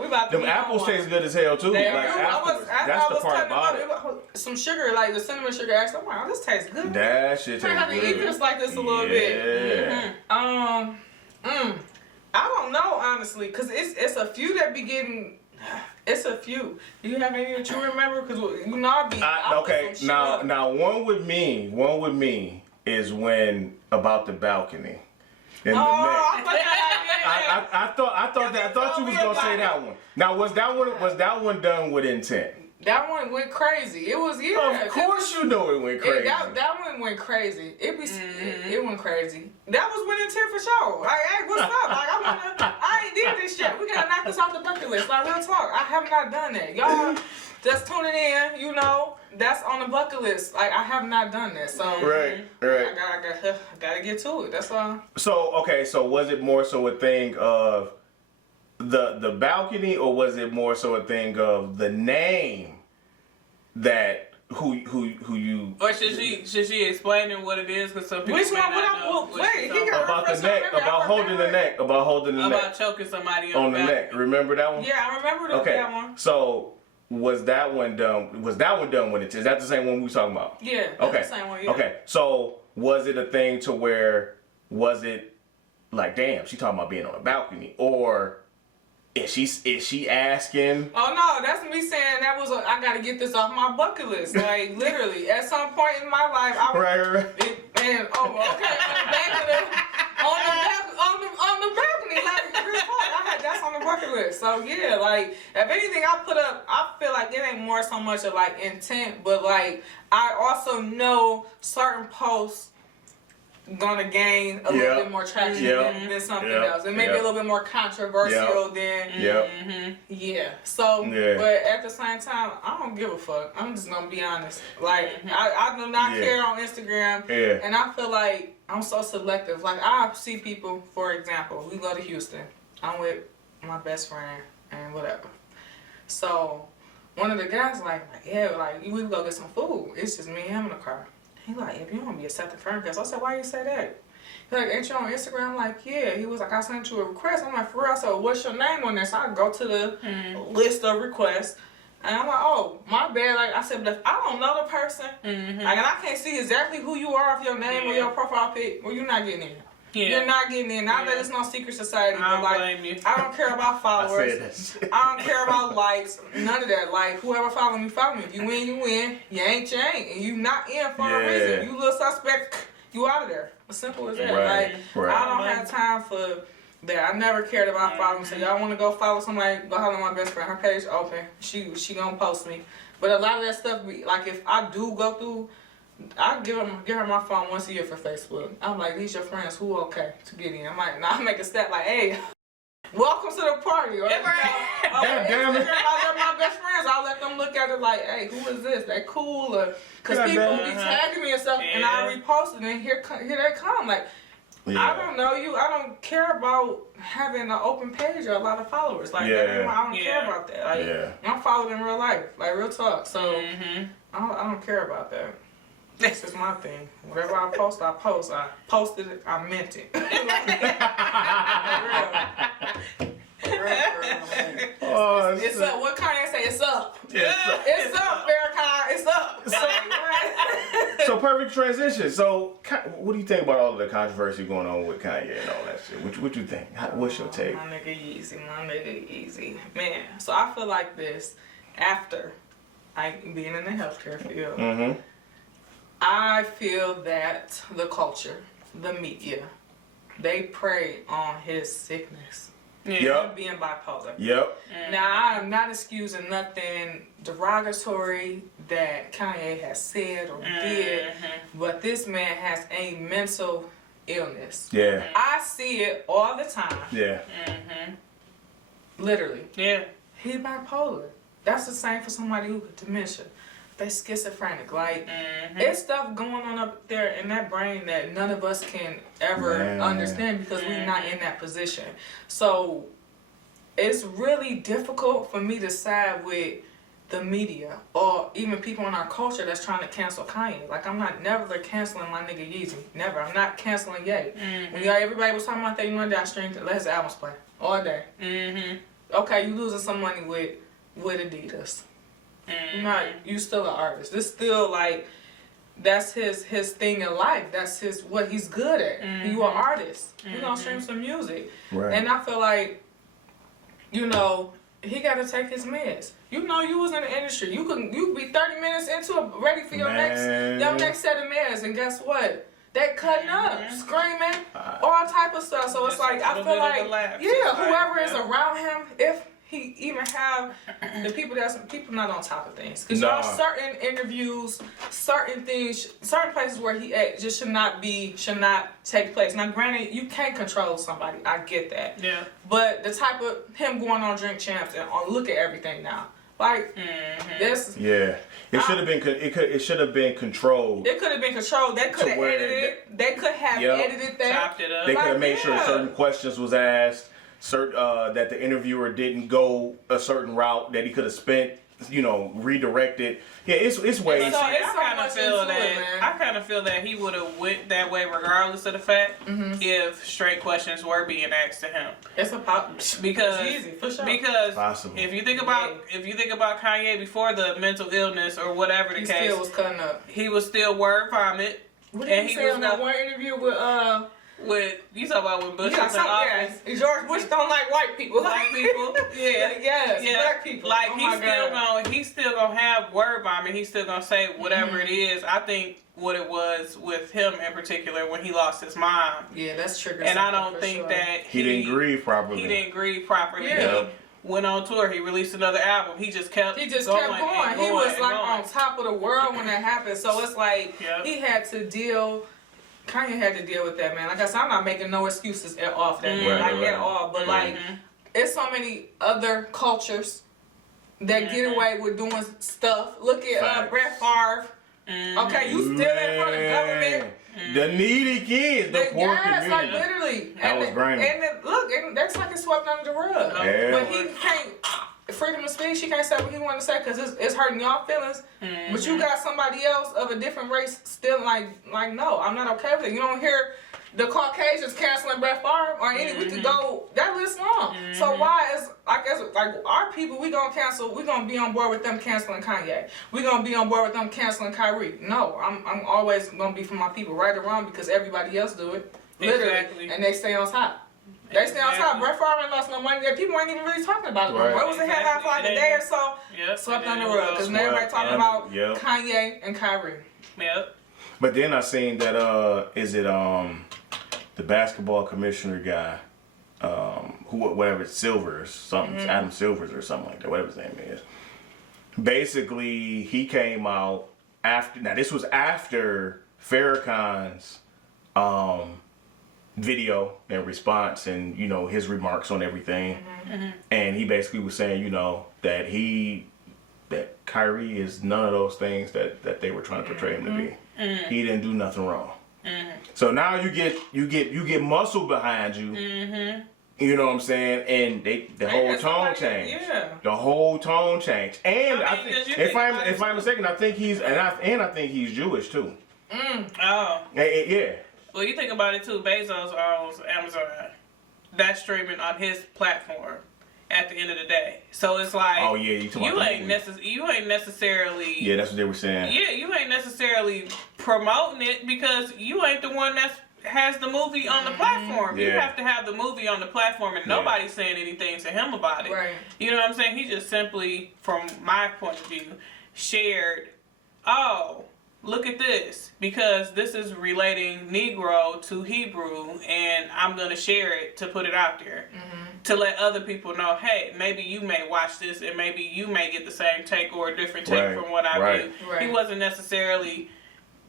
We about to Them be on apples one. taste good as hell too. They Like, are. afterwards. That's the part about it. Some sugar, like the cinnamon sugar, actually, I'm like, oh, this tastes good. That shit I have tastes to eat good. this like this a little bit. Yeah. I don't know, honestly, because it's a few that be getting. It's a few. Do you have any that you remember? Because I'll be. I'll put Okay, some shit up. now one with me is when about the balcony. In the neck. I forgot. I thought you was gonna say that one. Now was that one done with intent? That one went crazy. It was Of course you know it went crazy. That one went crazy. It went crazy. That was with intent for sure. Like, hey, what's up? Like, I ain't did this shit. We gotta knock this off the bucket list. Like, real talk. I have not done that. Y'all just tuning in. That's on the bucket list. Like, I have not done that. So Right. I gotta get to it. That's all. So was it more so a thing of the balcony, or was it more so a thing of the name that who you Or should she explain what it is? Because some people Which may one? not know what Wait, she's he talking got- about the First neck, remember, about I holding the neck, about choking somebody on the back. neck. Remember that one? Yeah, I remember Okay. that one. So was that one done? Was that one done with it? Is that the same one we were talking about? Yeah, that's Okay. the same one. Yeah. Okay. So was it a thing to where was it like, damn, she talking about being on a balcony, or is she asking? Oh no, that's me saying that was I gotta get this off my bucket list. Like literally, at some point in my life, I was Right. and on the balcony, like real talk, that's on the bucket ridiculous. So yeah, like if anything I put up, I feel like it ain't more so much of like intent, but like I also know certain posts gonna gain a little bit more traction than something else. It may be a little bit more controversial than yeah. So but at the same time, I don't give a fuck. I'm just gonna be honest. Like I do not care on Instagram and I feel like I'm so selective. Like I see people, for example, we go to Houston. I'm with my best friend and whatever. So one of the guys like we go get some food. It's just me and him in the car. He like, if you want to be accepted friend request. I said, why you say that? He like, ain't you on Instagram? I'm like, yeah. He was like, I sent you a request. I'm like, for real? So what's your name on there? So I go to the list of requests. And I'm like, oh, my bad. Like I said, but if I don't know the person, like, and I can't see exactly who you are off your name or your profile pic, well, you're not getting in. You're not getting in. Not that it's no secret society, but like, I don't care about followers. I don't care about likes. None of that. Like, whoever follow me, follow me. If you win, you win. You ain't, you ain't. And you not in for a reason. You little suspect, you out of there. As simple as that. Like, I don't have time for that. I never cared about following. So y'all want to go follow somebody, go holler at my best friend. Her page open. She gonna post me. But a lot of that stuff, like if I do go through, I give her my phone once a year for Facebook. I'm like, these your friends, who okay to get in? I'm like, I make a stat like, hey, welcome to the party. Or damn it. I let my best friends, I'll let them look at it like, hey, who is this? They cool? Because people be tagging me and stuff, and I repost it, and here they come. Like, I don't know you. I don't care about having an open page or a lot of followers. Like, I don't care about that. Like, I'm followed in real life, like real talk. So I don't care about that. This is my thing. Whatever I post, I post. I posted it, I meant it. Real. It's up. What Kanye say? It's up. It's up, Farrakhan. It's up. So perfect transition. So what do you think about all of the controversy going on with Kanye and all that shit? What you think? What's your take? My nigga easy. Man, so I feel like this after being in the healthcare field. I feel that the culture, the media, they prey on his sickness. Being bipolar. Now, I'm not excusing nothing derogatory that Kanye has said or did, but this man has a mental illness. I see it all the time. Literally. He bipolar. That's the same for somebody with dementia. They schizophrenic. Like, it's stuff going on up there in that brain that none of us can ever understand because we're not in that position. So it's really difficult for me to side with the media or even people in our culture that's trying to cancel Kanye. Like, I'm not never canceling my nigga Yeezy. Never. I'm not canceling Ye. When everybody was talking about that, I streamed it. Let his albums play all day. Okay, you losing some money with Adidas. You still an artist. This still like that's his thing in life. That's what he's good at. You an artist. You gonna stream some music. And I feel like, he gotta take his meds. You was in the industry. You be 30 minutes into it, ready for your next set of meds, and guess what? They cutting up, screaming, all type of stuff. So it's like I feel like whoever is around him, if he even have the people not on top of things. Because certain interviews, certain things, certain places where he at just should not take place. Now granted, you can't control somebody. I get that. But the type of him going on Drink Champs and look at everything now. Like this. It should have been. It should have been controlled. It could have been controlled. They could have edited it. They could have edited that. Chopped it up. They could have made sure certain questions was asked. That the interviewer didn't go a certain route that he could have spent, redirected. It's ways. So I kind of feel that he would have went that way regardless of the fact if straight questions were being asked to him. It's easy for sure. Because possible. If you think about Kanye before the mental illness or whatever the case, he still was cutting up. He was still word vomit. What did he say on that one interview with With you talk about when Bush Yeah, was in office. George Bush don't like white people. Black people, yeah, Yes, black people. Like Oh he's still gonna have word vomit. He's still gonna say whatever it is. I think what it was with him in particular when he lost his mom. Yeah, that's triggered. And I don't think that he didn't grieve properly. He didn't grieve properly. Yeah. He went on tour. He released another album. He just kept going. and He was and like going. on top of the world when that happened. So it's like he had to deal. Kanye had to deal with that, man. Like I said, I'm not making no excuses off that, at all. But like, it's so many other cultures that get away with doing stuff. Look at Brett Favre. Okay, you still in front of government. The needy kids, the poor community. Like literally. That was grimy. And that's like it's swept under the rug. Yeah. But he can't. Freedom of speech, he can't say what he want to say because it's hurting y'all feelings. But you got somebody else of a different race still like no, I'm not okay with it. You don't hear the Caucasians canceling Brett Favre or any. We could go that list long. So why is like our people we gonna cancel? We gonna be on board with them canceling Kanye. We gonna be on board with them canceling Kyrie. No, I'm always gonna be for my people, right or wrong, because everybody else do it literally, and they stay on top. They stay on top. Brett Favre ain't lost no money. People ain't even really talking about it. Right. It was a headline for like a day or so. Swept under the rug because everybody talking about Kanye and Kyrie. Yep. But then I seen that the basketball commissioner guy, whatever Silvers, something Adam Silvers or something like that, whatever his name is. Basically, he came out after. Now this was after Farrakhan's video and response and his remarks on everything, and he basically was saying that Kyrie is none of those things that they were trying to portray him to be. He didn't do nothing wrong. So now you get muscle behind you. You know what I'm saying? And the whole tone changed. Yeah. The whole tone changed. And I think if I'm mistaken, I think he's Jewish too. Oh. Yeah. Well, you think about it too. Bezos owns Amazon. That's streaming on his platform. At the end of the day, so it's like, oh yeah, you ain't necessarily. Yeah, that's what they were saying. Yeah, you ain't necessarily promoting it because you ain't the one that has the movie on the platform. Yeah. You have to have the movie on the platform, and nobody's saying anything to him about it. Right. You know what I'm saying? He just simply, from my point of view, shared, oh, look at this, because this is relating Negro to Hebrew, and I'm going to share it to put it out there. To let other people know, hey, maybe you may watch this, and maybe you may get the same take or a different take from what I do. Right. He wasn't necessarily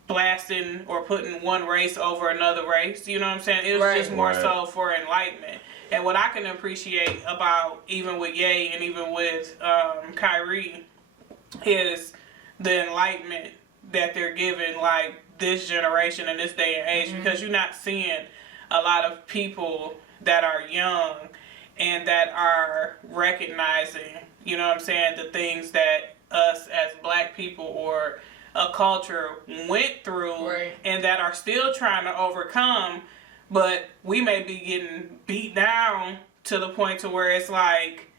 blasting or putting one race over another race. You know what I'm saying? It was just more so for enlightenment. And what I can appreciate about, even with Ye and even with Kyrie, is the enlightenment that they're giving, like, this generation and this day and age, because you're not seeing a lot of people that are young and that are recognizing, you know what I'm saying, the things that us as black people or a culture went through and that are still trying to overcome, but we may be getting beat down to the point to where it's like,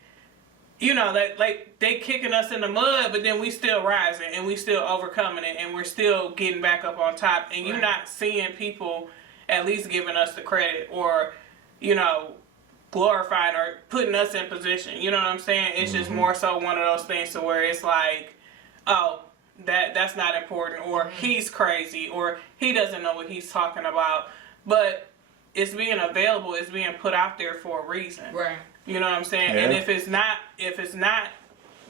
that like they kicking us in the mud, but then we still rising and we still overcoming it and we're still getting back up on top, and you're not seeing people at least giving us the credit or, glorifying or putting us in position. You know what I'm saying? It's just more so one of those things to where it's like, oh, that's not important, or he's crazy, or he doesn't know what he's talking about. But it's being available, it's being put out there for a reason. Right. You know what I'm saying? Yeah. And if it's not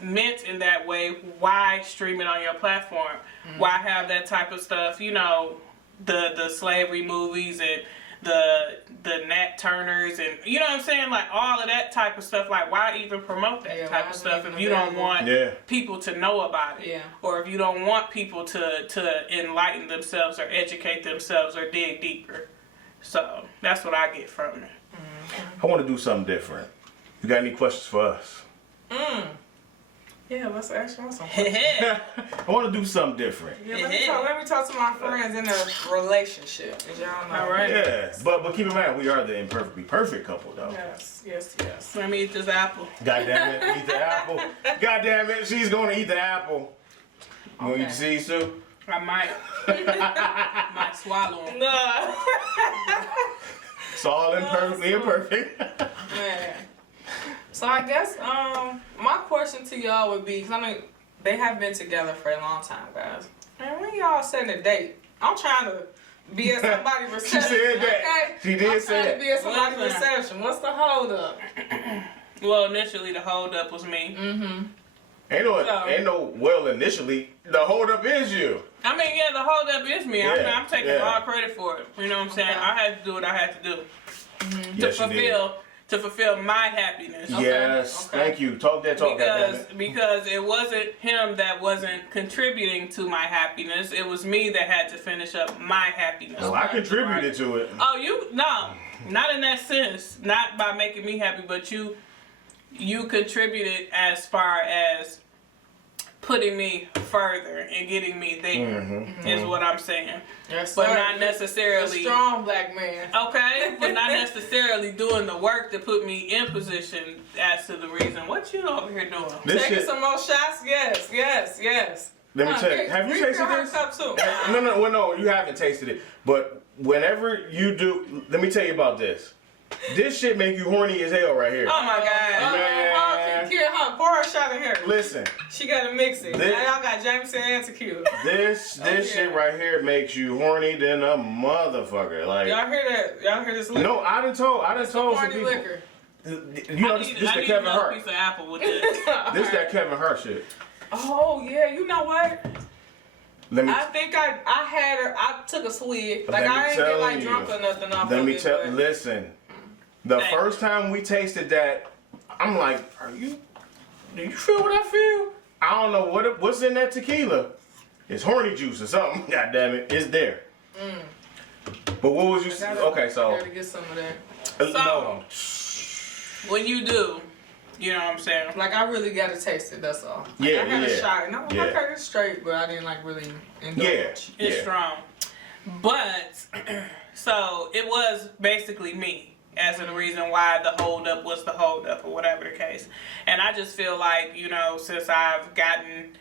meant in that way, why stream it on your platform? Why have that type of stuff? The slavery movies and the Nat Turners and you know what I'm saying, like all of that type of stuff. Like, why even promote that type of stuff if you don't want people to know about it, or if you don't want people to enlighten themselves or educate themselves or dig deeper? So that's what I get from it. I want to do something different. You got any questions for us? Yeah, let's ask you something. I want to do something different. Yeah, let me talk to my friends in a relationship. As y'all know. All right. Yeah, but keep in mind, we are the imperfectly perfect couple, though. Yes. Let me eat this apple. God damn it, eat the apple. God damn it, she's going to eat the apple. You want to eat the seeds, too? I might. Might swallow them. No. It's all imperfectly imperfect. Man. So I guess my question to y'all would be, because I mean, they have been together for a long time, guys. And when y'all setting a date, I'm trying to be at somebody's reception. She said that. Okay? She did I'm say trying that. to be at somebody's Listen. reception. What's the hold up? Well, initially the hold up was me. Mm-hmm. Ain't no. Well, initially, the hold up is you. I mean, yeah, the hold up is me. Yeah, I'm taking yeah. all credit for it. You know what I'm saying? Okay. I had to do what I had to do Yes, you did. to fulfill my happiness. Yes, Okay. thank you. Talk that talk. Because it wasn't him that wasn't contributing to my happiness. It was me that had to finish up my happiness. Well, I contributed to it. Oh, not in that sense. Not by making me happy, but you contributed as far as putting me further and getting me there. Is what I'm saying. Yes, But sir. not necessarily. A strong black man. Okay, but not necessarily doing the work to put me in position as to the reason. What you over here doing? This Taking shit. some more shots? Yes. Let me tell you. Have you tasted her this? cup too. No, you haven't tasted it. But whenever you do, let me tell you about this. This shit make you horny as hell right here. Oh my God. Man. Tequila, pour her a shot in here. Listen, She gotta mix it. This- Now y'all got Jameson and tequila. this shit right here makes you horny than a motherfucker. Like, Y'all hear that? Y'all hear this liquor? no, I done told some Party people. liquor. You know, this I the need Kevin another Hart. piece of apple with this. This that Kevin Hart shit. Oh yeah, you know what? Let me I think I had her. I took a swig. Like Let me I ain't get tell like you. drunk or nothing off let of me it, tell. but- Listen, the Thank first time we tasted that, I'm like, do you feel what I feel? I don't know what's in that tequila. It's horny juice or something. God damn it, it's there. But what was you? Okay, so Gotta get some of that. no. When you do, you know what I'm saying? Like I really gotta taste it. That's all. Like, Yeah, I had yeah. a shot and I was Yeah. like, okay, it's straight, but I didn't like really indulge. Yeah. It's strong. But, so it was basically me as the reason why the hold up was the hold up or whatever the case. And I just feel like, you know, since I've gotten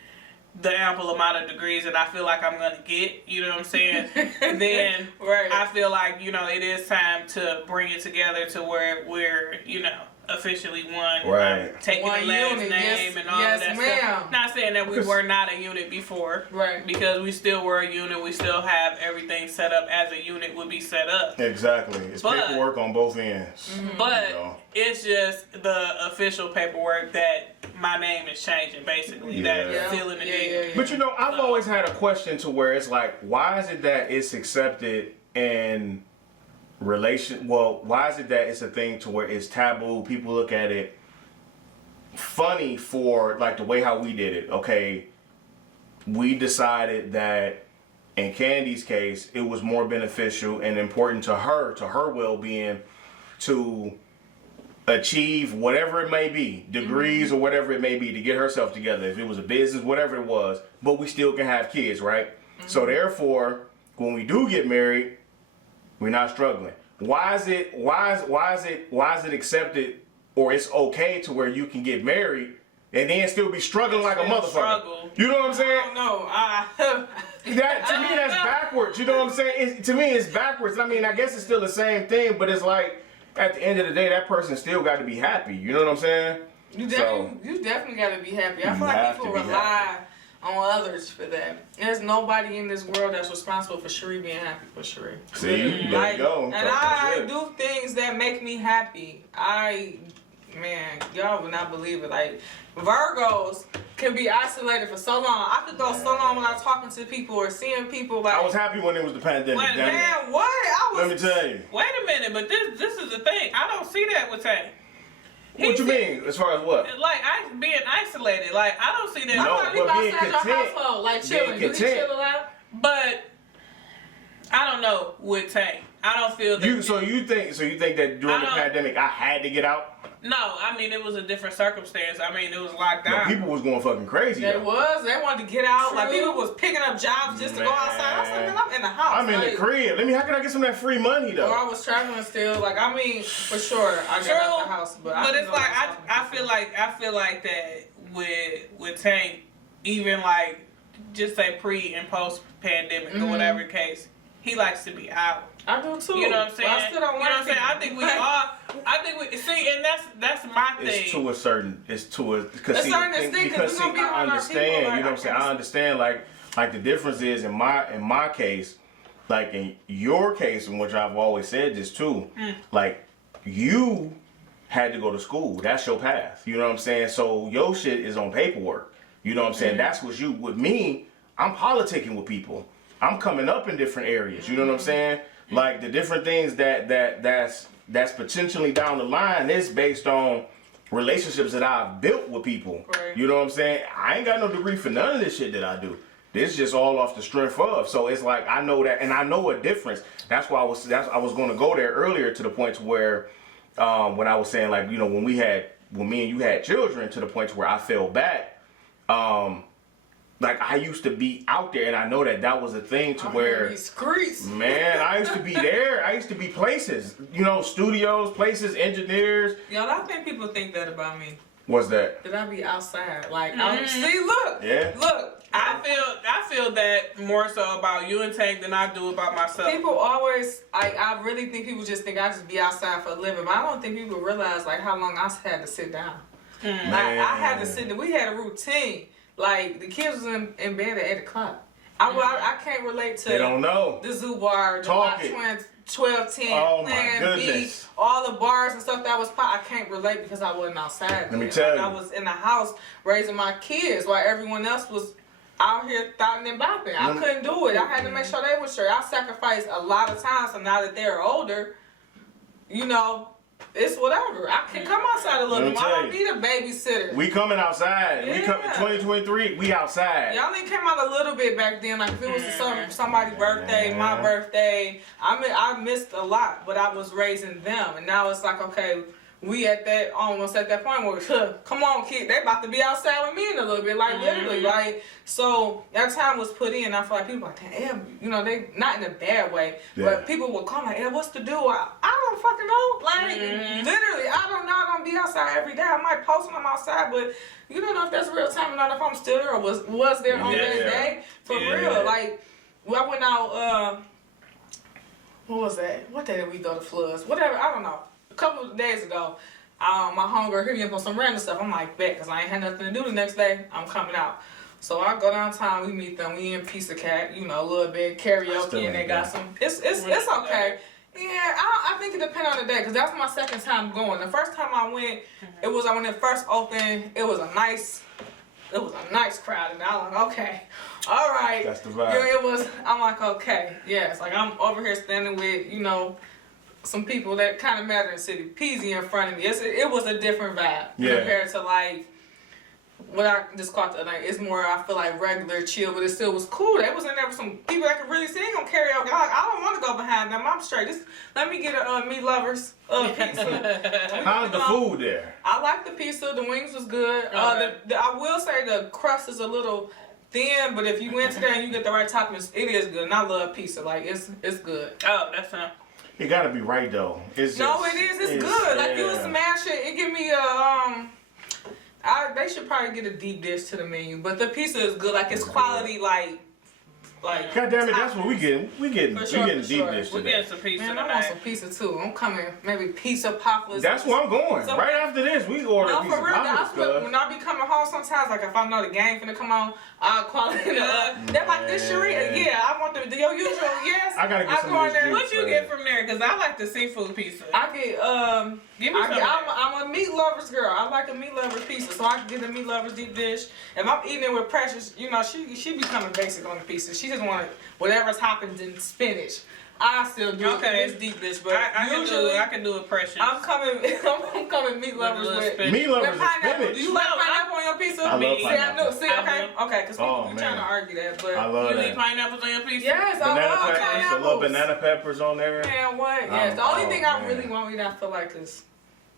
the ample amount of degrees that I feel like I'm going to get, you know what I'm saying? Then Right. I feel like, you know, it is time to bring it together to where we're, you know, officially one. Right. Taking One the last unit, name yes, and all yes, of that ma'am. stuff. Not saying that we Because- were not a unit before. Right. Because we still were a unit. We still have everything set up as a unit would be set up. Exactly. It's But- paperwork on both ends. But You know. it's just the official paperwork that my name is changing, basically. Yeah. That's sealing the deal. But you know, I've always had a question to where it's like, why is it that it's accepted in why is it that it's a thing to where it's taboo? People look at it funny for like the way how we did it. Okay, we decided that in Kandy's case, it was more beneficial and important to her well-being, to achieve whatever it may be, degrees or whatever it may be, to get herself together. If it was a business, whatever it was, but we still can have kids, right? So therefore, when we do get married, we're not struggling. Why is it accepted, or it's okay to where you can get married and then still be struggling like a Still motherfucker? struggle. You know what I'm I saying? don't know. That to me, that's backwards. You know what I'm saying? To me, it's backwards. I mean, I guess it's still the same thing, but it's like at the end of the day, that person still got to be happy. You know what I'm saying? You definitely got to be happy. I You feel like have people to be rely on others for that. There's nobody in this world that's responsible for Shere being happy for Shere. See, there you Like, go. and That's I it. do things that make me happy. Man, y'all would not believe it. Like, Virgos can be isolated for so long. I could go so long without talking to people or seeing people. Like, I was happy when it was the pandemic. Wait, damn it. man, what? I was. Let me tell you. Wait a minute, but this is the thing. I don't see that with Tay. What you mean? As far as what? Like, being isolated. Like, I don't see that. No, I thought you but being outside your content. household, like Being chilling. Do he content. chill a lot? But I don't know with Tay. I don't feel that. So you think that during the I don't- pandemic I had to get out? No, I mean it was a different circumstance. I mean it was locked No, down. people was going fucking crazy. They though. was. They wanted to get out. Like True. people was picking up jobs just to go outside. I was like, man, I'm in the house. I'm in the like, crib. How can I get some of that free money Or though? I was traveling still. Like I mean, for sure, I got out the house. But it's like I feel like that with Tank, even like just say pre and post pandemic or whatever the case, he likes to be out. I do too. You know what I'm saying? But I still don't you know what I'm saying? I think we all. See, and that's my thing. It's to a certain. It's to a because A certain extent, because we gonna be I around our understand. people, like, you know what I'm saying? I understand. Like the difference is in my case, like in your case, in which I've always said this too. Like you had to go to school. That's your path. You know what I'm saying? So your shit is on paperwork. You know what I'm saying? That's what you. With me, I'm politicking with people. I'm coming up in different areas. You know what I'm saying? Like the different things that's potentially down the line is based on relationships that I've built with people. Right. You know what I'm saying? I ain't got no degree for none of this shit that I do. This is just all off the strength of. So it's like I know that, and I know a difference. That's why I was going to go there earlier to the point to where when I was saying like when me and you had children, to the point to where I fell back. Like I used to be out there, and I know that was a thing to where, man, I used to be there. I used to be places, studios, places, engineers. Yo, I think people think that about me. What's that? That I be outside, like see, look, Yeah. look. I feel that more so about you and Tank than I do about myself. People always, I really think people just think I just be outside for a living, but I don't think people realize like how long I had to sit down. Like, I had to sit. We had a routine. Like the kids was in bed at 8 o'clock. I can't relate to. They don't know. The zoo bar, the Talk Lot it. 1210, Oh, my Plan B, goodness. all the bars and stuff that was pop. I can't relate because I wasn't outside. Let me tell you. I was in the house raising my kids while everyone else was out here thotting and bopping. I couldn't do it. I had to make sure they were straight. I sacrificed a lot of time, so now that they're older, it's whatever. I can come outside a little bit. I don't need a babysitter. We coming outside. Yeah. We come 2023. We outside. Y'all only came out a little bit back then. Like if it was somebody's birthday, my birthday, I missed a lot, but I was raising them, and now it's like okay, we almost at that point where come on, kid, they about to be outside with me in a little bit, like literally, like so that time was put in. I feel like people like damn, they not in a bad way, but people will call like, hey, what's to do? I don't fucking know, like literally, I don't know. I don't be outside every day. I might post when I'm outside, but you don't know if that's real time or not. If I'm still there or was there on that day for real. Like I went out. What was that? What day did we go to Floods? Whatever, I don't know. A couple of days ago, my homegirl hit me up on some random stuff. I'm like, bet, because I ain't had nothing to do the next day. I'm coming out. So I go downtown, we meet them, we in Pizza Cat, a little bit, karaoke, and they got some, it's okay. Yeah, I think it depends on the day, because that's my second time going. The first time I went, when it first opened, it was a nice crowd, and I was like, okay, all right. That's the vibe. I'm like, okay, yeah, it's like I'm over here standing with, some people that kind of matter in the city. Peasy in front of me. It was a different vibe compared to like what I just caught the other night. It's more, I feel like regular chill, but it still was cool. There was in there with some people that could really sing on karaoke. I don't want to go behind them. I'm straight. Let me get a meat lovers pizza. How's the food there? I like the pizza. The wings was good. Okay. I will say the crust is a little thin, but if you went to there and you get the right toppings, it is good. And I love pizza. Like it's good. Oh, that's fine. It gotta be right though. It is. It's good. Like you would smash it. It give me a they should probably get a deep dish to the menu, but the pizza is good. Like it's quality. Like. God damn it! That's what we getting. We getting deep dish We're today. getting some pizza Man, tonight. I want some pizza too. I'm coming. Maybe pizza poplars. That's where I'm going. So- Right after this, we order No, pizza for real. poppers, When I be coming home, sometimes like if I know the game finna come on, I'll call it. They're like this, Shere. Yeah, I want your usual. Yes. I gotta get some go of in this there. juice. What you get from there? Because I like the seafood pizza. I get Give me some of that. I'm a meat lovers girl. I like a meat lovers pizza, so I can get a meat lovers deep dish. If I'm eating it with Precious, she becoming basic on the pizza. She just want whatever toppings and spinach. I still do this deep dish, but usually I can do a pressure. I'm coming meat lovers with Meat lovers with with pineapple. spinach. Do you like pineapple on your pizza? I love pineapple. Okay, because Oh, we man. trying to argue that, but I love You that. eat pineapples on your pizza? yes, I Banana love peppers, a pineapples. little banana peppers on there. Man, what? Yes, the only Oh, thing I man. really want to eat, I feel like, is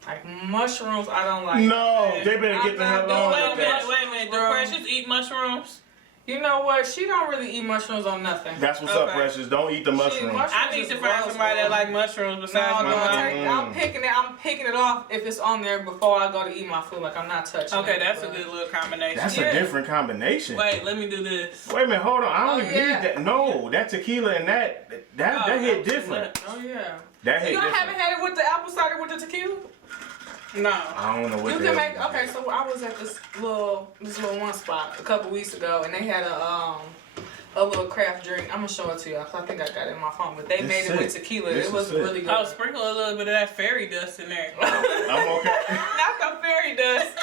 like mushrooms. I don't like. No, they better get the hell on I'm with not that. Wait a minute. Do Bro. Precious eat mushrooms? You know what? She don't really eat mushrooms on nothing. That's what's up, Precious. Don't eat the mushrooms. I need to find somebody that like mushrooms besides my mom. I'm picking it off if it's on there before I go to eat my food. Like I'm not touching. Okay, it, that's a good little combination. That's a different combination. Wait, let me do this. Wait a minute, hold on. I don't even need that. No, that tequila and that hit different. Oh yeah. That hit You different. haven't had it with the apple cider with the tequila? No. I don't know what You can make okay. So I was at this little one spot a couple weeks ago, and they had a little craft drink. I'm gonna show it to you. I think I got it in my phone, but they made it with tequila. It was really good. Oh, sprinkle a little bit of that fairy dust in there. I'm okay. Not the fairy dust.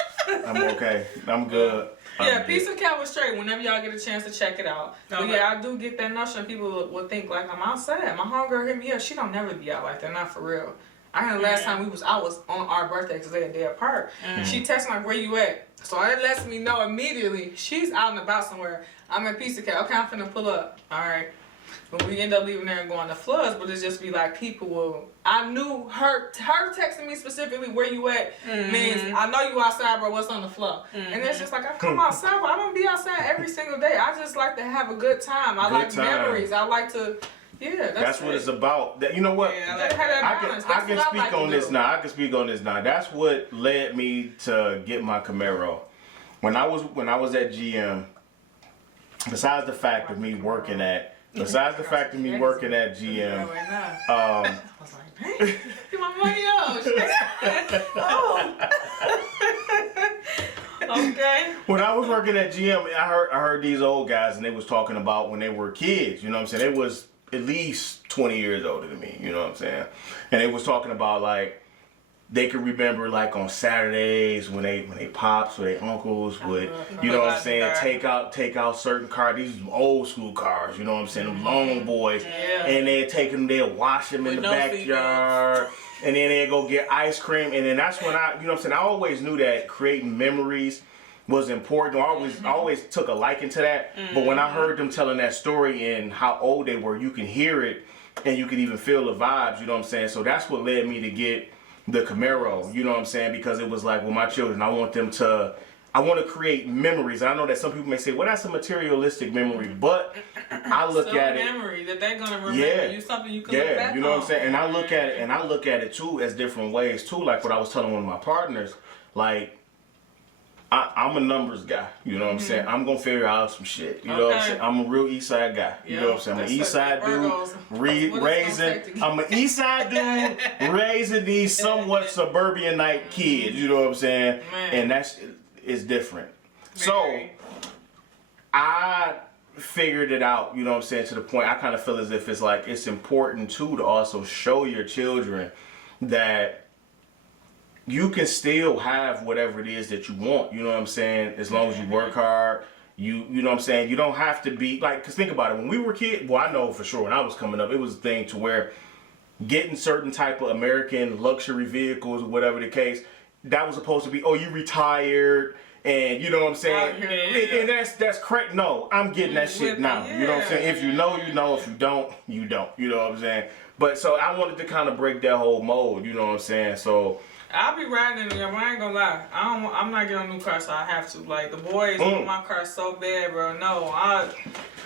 I'm okay. I'm good. Yeah, Piece of Cat was straight. Whenever y'all get a chance to check it out. But yeah, I do get that notion. People would think like I'm outside. My homegirl hit me up. She don't never be out like that. Not for real. I heard the last time we was out was on our birthday because they a day apart. She texted me like, where you at? So that lets me know immediately she's out and about somewhere. I'm at Piece of Cat. Okay, I'm finna pull up. All right. But we end up leaving there and going to Floods, but it's just be like people will. I knew her texting me specifically where you at means I know you outside, bro. What's on the floor? And it's just like I come outside, but I don't be outside every single day. I just like to have a good time. I like memories. I like to. Yeah, that's what it's about. You know what? Yeah, I can speak on this now. I can speak on this now. That's what led me to get my Camaro. When I was at GM, besides the fact of me working at GM, I was like, dang, get my money up. Okay. When I was working at GM, I heard these old guys and they was talking about when they were kids. You know what I'm saying? They was at least 20 years older than me, you know what I'm saying? And they was talking about like they could remember like on Saturdays when they pops or their uncles would, you know what I'm saying, take out certain cars, these old school cars, you know what I'm saying, them long boys, and they'd take them, they'd wash them in the backyard, and then they'd go get ice cream, and then that's when I, you know what I'm saying, I always knew that creating memories was important. I always took a liking to that. But when I heard them telling that story and how old they were, you can hear it and you can even feel the vibes, you know what I'm saying? So that's what led me to get the Camaro, you know what I'm saying? Because it was like, well, my children, I want to create memories. And I know that some people may say, well, that's a materialistic memory, but I look at it. Memory that they're gonna remember you, something you can look back you know on. what I'm saying? And I look at it too as different ways too. Like what I was telling one of my partners, like, I'm a numbers guy, you know what I'm saying? I'm gonna figure out some shit, you know what I'm saying? I'm a real East Side guy, you know what I'm saying? I'm an East Side dude, I'm an East Side dude raising these somewhat suburbanite kids, you know what I'm saying? And it's different. So, I figured it out, you know what I'm saying, to the point I kind of feel as if it's like, it's important too to also show your children that you can still have whatever it is that you want, you know what I'm saying, as long as you work hard, you know what I'm saying, you don't have to be, like, because think about it, when we were kids, well, I know for sure when I was coming up, it was a thing to where getting certain type of American luxury vehicles or whatever the case, that was supposed to be, oh, you retired, and you know what I'm saying, and that's correct. No, I'm getting that shit now, you know what I'm saying, if you know, you know, if you don't, you don't, you know what I'm saying, but so I wanted to kind of break that whole mold, you know what I'm saying, so I'll be riding in there, but I ain't gonna lie. I'm not getting a new car, so I have to. Like, the boys want my car so bad, bro. No,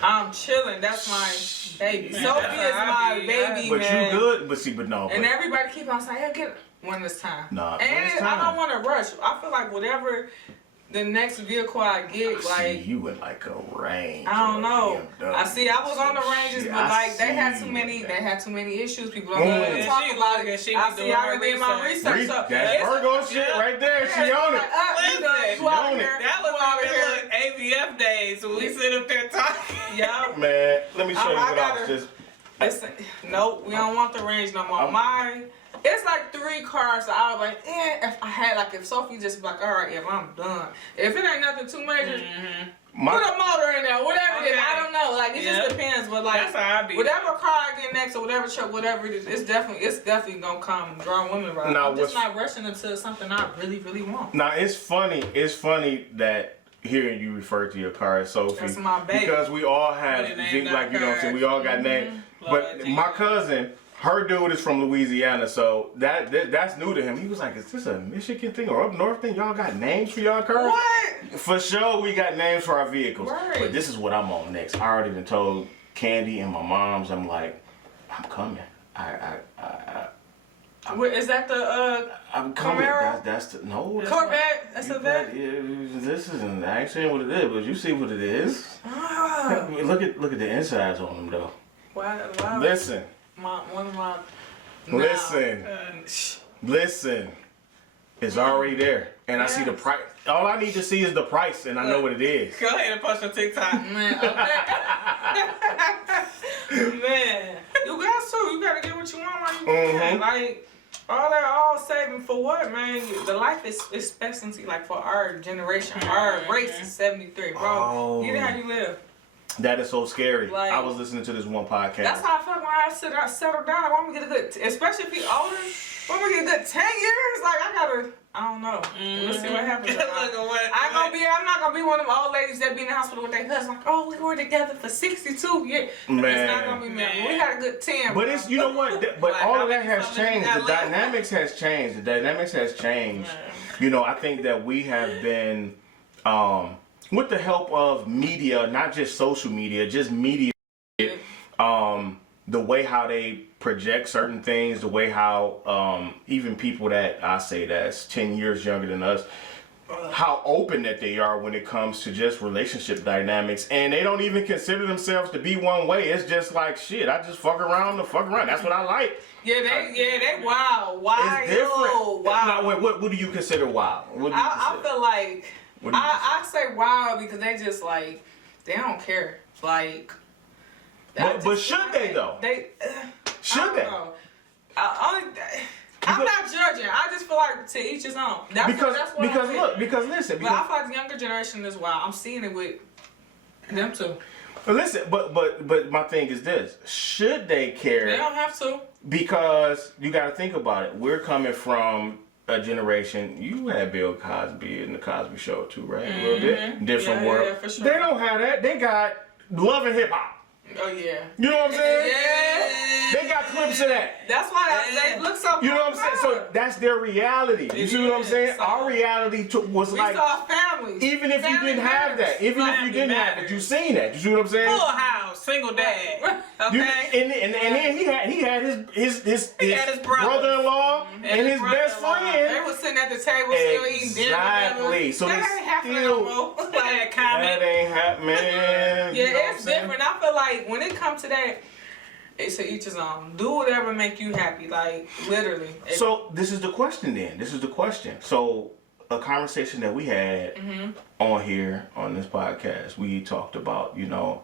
I'm chilling. That's my baby. Sophie is my baby, but man. You good, but no. And everybody keep on saying, hey, get it when it's time. Nah, and I don't want to rush. I feel like whatever the next vehicle I get, like, see you in like a Range. I don't know. BMW. I was on the Ranges, but like they had too many issues. People don't want to talk about it. I see I did my research. That's Virgo shit right there. She on it. Listen, that was like AVF days when we sit up there talking. Yeah, man. Let me show you what I was just. Nope, we don't want the Range no more. It's like 3 cars that I was like, if I had, like, if Sophie just be like, all right, if I'm done. If it ain't nothing too major, put a motor in there, whatever it is. I don't know. Like, it just depends. But, like, that's how I be. Whatever car I get next or whatever truck, whatever it is, it's definitely going to come draw women right. I'm just not rushing into something I really, really want. Now, it's funny that hearing you refer to your car as Sophie. That's my baby. Because we all have, like, you know what I'm saying, we all got names. But my cousin, her dude is from Louisiana, so that's new to him. He was like, "Is this a Michigan thing or up north thing? Y'all got names for y'all cars?" What? For sure, we got names for our vehicles. Right. But this is what I'm on next. I already done told Kandy and my moms. I'm like, I'm coming. What, is that the I'm coming. Camaro? That's the no. That's Corvette? That's a vet? This isn't. I ain't saying what it is, but you see what it is. Ah. Look at the insides on them though. Why? Listen. One of my. Listen. It's already there, and I see the price. All I need to see is the price, and I know what it is. Go ahead and post on TikTok. Man, okay. Man, you got to. You got to get what you want while you can. Like, all saving for what, man? The life expectancy, like for our generation, our race is 73, bro. Oh. You know how you live. That is so scary. Like, I was listening to this one podcast. That's how I felt when I settle down. I want me to get a good, especially if he older. I want me to get a good 10 years. Like I don't know. We'll see what happens. I'm not gonna be one of them old ladies that be in the hospital with their husband. Like, oh, we were together for 62 years. Man. It's not gonna be me. We had a good 10. But it's, you know what? But Like, all how of that many has summers you changed. got The left? dynamics has changed. The dynamics has changed. You know, I think that we have been, with the help of media, not just social media, just media, the way how they project certain things, the way how even people that I say that's 10 years younger than us, how open that they are when it comes to just relationship dynamics, and they don't even consider themselves to be one way. It's just like, shit, I just fuck around to fuck around. That's what I like. They wild. It's different. Wow. Now, what do you consider wild? What do you I consider? feel like What do you I say wild because they just like they don't care. Like, But should they though? Should they? I'm not judging. I just feel like to each his own. Because listen. But I feel like the younger generation is wild. I'm seeing it with them too. Listen, but my thing is this: should they care? They don't have to. Because you got to think about it. We're coming from a generation. You had Bill Cosby in the Cosby Show too, right? A little bit different world. Yeah, for sure. They don't have that. They got Love and Hip Hop. Oh yeah. You know what I'm saying? Yeah. They got clips of that. That's why they look so. You know what I'm saying? So that's their reality. You see what I'm saying? So Our reality was we like, saw families. even if you didn't have that, even if you didn't have it, you seen that. You see what I'm saying? Full house, single dad. You, Okay. and then he had his brother-in-law and his best They friend. was sitting at the table still eating dinner. Exactly. So that they ain't happening still- no more. That comment. That ain't happening. Yeah, You know what it's I'm saying? different. I feel like when it comes to that, it's to each his own. Do whatever make you happy. Like literally. So this is the question then. This is the question. So a conversation that we had on here on this podcast, we talked about, you know,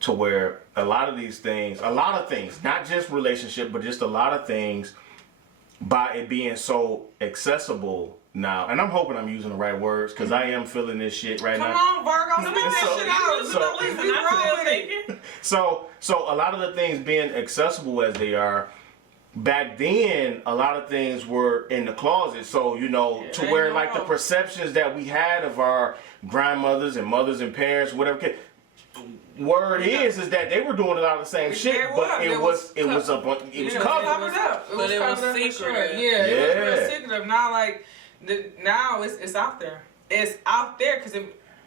to where a lot of things, not just relationship, but just a lot of things, by it being so accessible now, and I'm hoping I'm using the right words because I am feeling this shit right Come now. on, Virgo, spit that shit out. Listen, We I'm roll still with it. thinking. So a lot of the things being accessible as they are, back then a lot of things were in the closet. So, you know, to where like the perceptions that we had of our grandmothers and mothers and parents, whatever. Word is that they were doing a lot of the same shit, but it was covered. It was covered up. But it was for secretive. sure. Yeah, it was real secretive. Now, like, now it's out there. It's out there because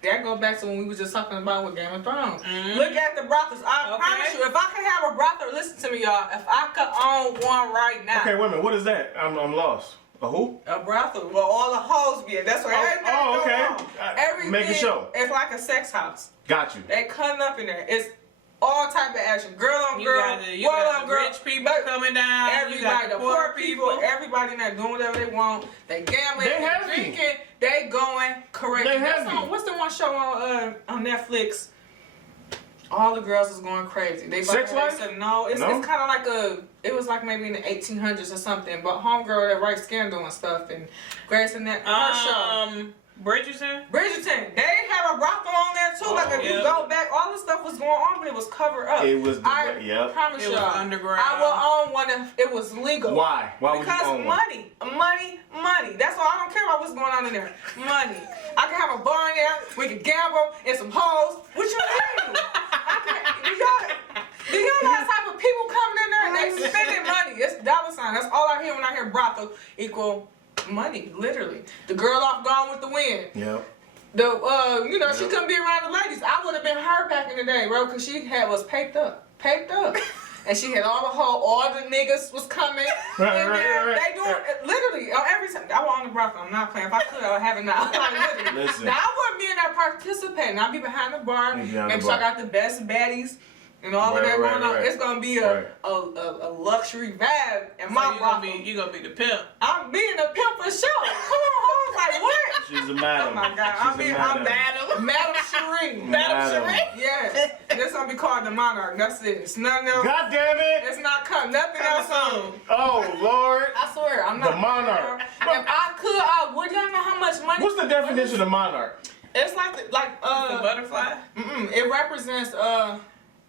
that goes back to when we was just talking about with Game of Thrones. Look at the brothels. I promise you, if I could have a brothel, listen to me, y'all. If I could own one right now. Okay, wait a minute. What is that? I'm lost. A who? A brothel. Well, all the hoes be in. That's where everything goes on. Everything. Make a show. It's like a sex house. Got you. They cutting up in there. It's all type of action. Girl on girl, You boy got on the girl. rich people coming down. Everybody, the poor people, everybody not doing whatever they want. They gambling, They they heavy. drinking, they going correct. They heavy. What's the one show on Netflix? All the girls is going crazy. They Sex Life? No, it's No? kind of like it was like maybe in the 1800s or something. But homegirl that writes Scandal and stuff and Grace and that her show. Bridgerton. They have a brothel on there too. Like if you go back, all this stuff was going on, but it was covered up. It was I promise It was y'all, underground. I will own one if it was legal. Why? Why would you Because own one? money. That's why I don't care about what's going on in there. Money. I can have a bar in there. We can gamble and some hoes. What you mean? Do y'all know the type of people coming in there? they spending money. It's dollar sign. That's all I hear when I hear brothel equal money, literally. The girl off Gone with the Wind. Yep. She couldn't be around the ladies. I would have been her back in the day, bro, because she was paped up. And she had all the niggas was coming. Right. They doing literally every time. I was on the brothel. I'm not playing. If I could, I would have it now. Like, literally. Listen. Now I wouldn't be in there participating. I'd be behind the bar. Make sure I got the best baddies and all of that going on. It's gonna be a luxury vibe in my brothel. You gonna be the pimp. I'm being a pimp for sure. Come on, home. Like what? She's a madam. Oh my God. I'm Madam Shere. Madam. Yes. This gonna be called the Monarch. That's it. It's nothing else. God damn it! It's not coming. Nothing else on. Oh Lord! I swear, I'm not. The Monarch. If I could, I would. Y'all know how much money? What's the definition of monarch? It's like The butterfly. It represents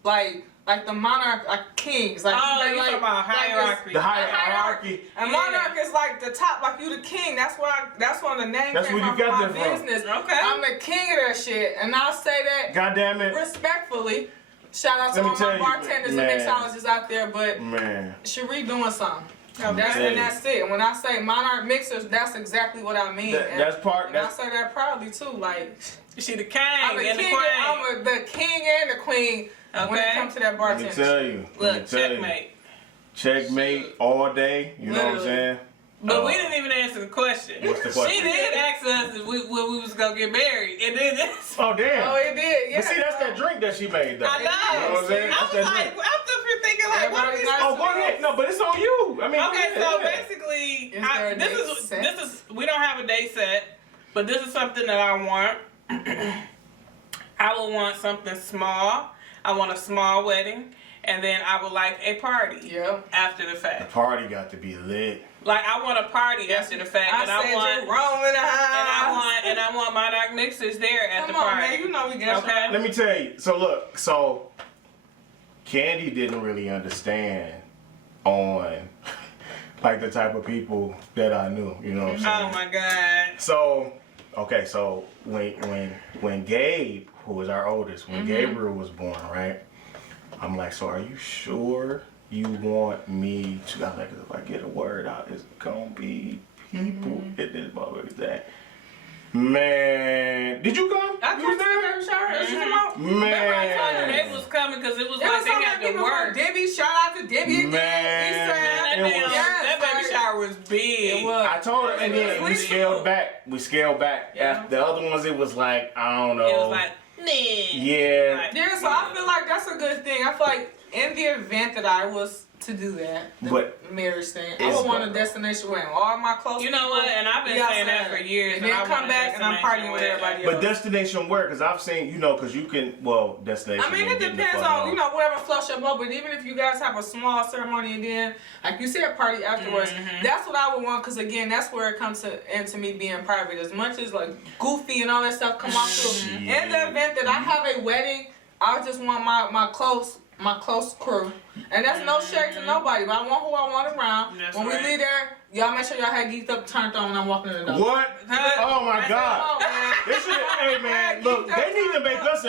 like the monarch, like kings. Like, You talking about hierarchy. The hierarchy. And monarch is like the top, like you the king. That's one of the names That's came where you from got my that from. business. Okay. I'm the king of that shit, and I'll say that God damn it! respectfully. Shout out to Let me all tell my you, bartenders and man. mixologists out there, but Man. Shere doing something. Let me tell you. That's it. And when I say Monarch Mixers, that's exactly what I mean. And I say that proudly too. Like She the king I'm the and the king. queen. I'm the king and the queen when it comes to that Let me bartender. tell you. Look, checkmate. Checkmate all day. You know what I'm Literally. saying? But we didn't even answer the question. What's the question? She did ask us if when we was gonna get married, and then this. Oh damn. Oh, it did. Yeah. But see, that's that drink that she made though. I know. You know what I'm saying? I That's was that like, drink. I'm just thinking like, what are these? Oh, go ahead. No, but it's on you. I mean, Okay, go so ahead. basically, Is there a date set? this is we don't have a date set, but this is something that I want. I would want something small. I want a small wedding, and then I would like a party. Yeah. After the The fact, party got to be lit. like I want a party after the fact, and I want. Jerome in the house. And I want Monarch Mixers there at Come the on, party. man. You know we got Okay. Let me tell you. So look. So Kandy didn't really understand on like the type of people that I knew. You know what I'm saying? Oh my God. So, okay, so when Gabe, who was our oldest, when Gabriel was born, right? I'm like, so are you sure you want me to? I'm like, if I get a word out, it's gonna be people in this motherfucker that. Man, did you come? I You was there? can't shower. Remember I told you Man. they was coming because it was It like was they so had many to people work. from Debbie. Shout out to Debbie again. Man. That It was- baby shower was big. It was. I told her, and then we scaled back. We scaled back. Yeah. After the other ones, it was like, I don't know. It was like, nah. Yeah. Like, Yeah, so I feel like that's a good thing. I feel like in the event that I was to do that, the But marriage thing, I it's would want a gonna- destination wedding. All my close You know what? And I've been saying that for years. And then I come want a back and I'm partying with destination everybody But else. destination work, because I've seen, because you can, destination. I mean, you it get the depends fuck on, whatever floats your boat. But even if you guys have a small ceremony and then, like you said, party afterwards, that's what I would want. Because again, that's where it comes into me being private. As much as like goofy and all that stuff come out to. In the event that I have a wedding, I just want my close crew. And that's no shade to nobody, but I want who I want around. That's when right. we leave there, y'all make sure y'all had geeked up, turned on when I'm walking in the door. What? Oh my God. Come on, man. They should, hey man, look, they need to make us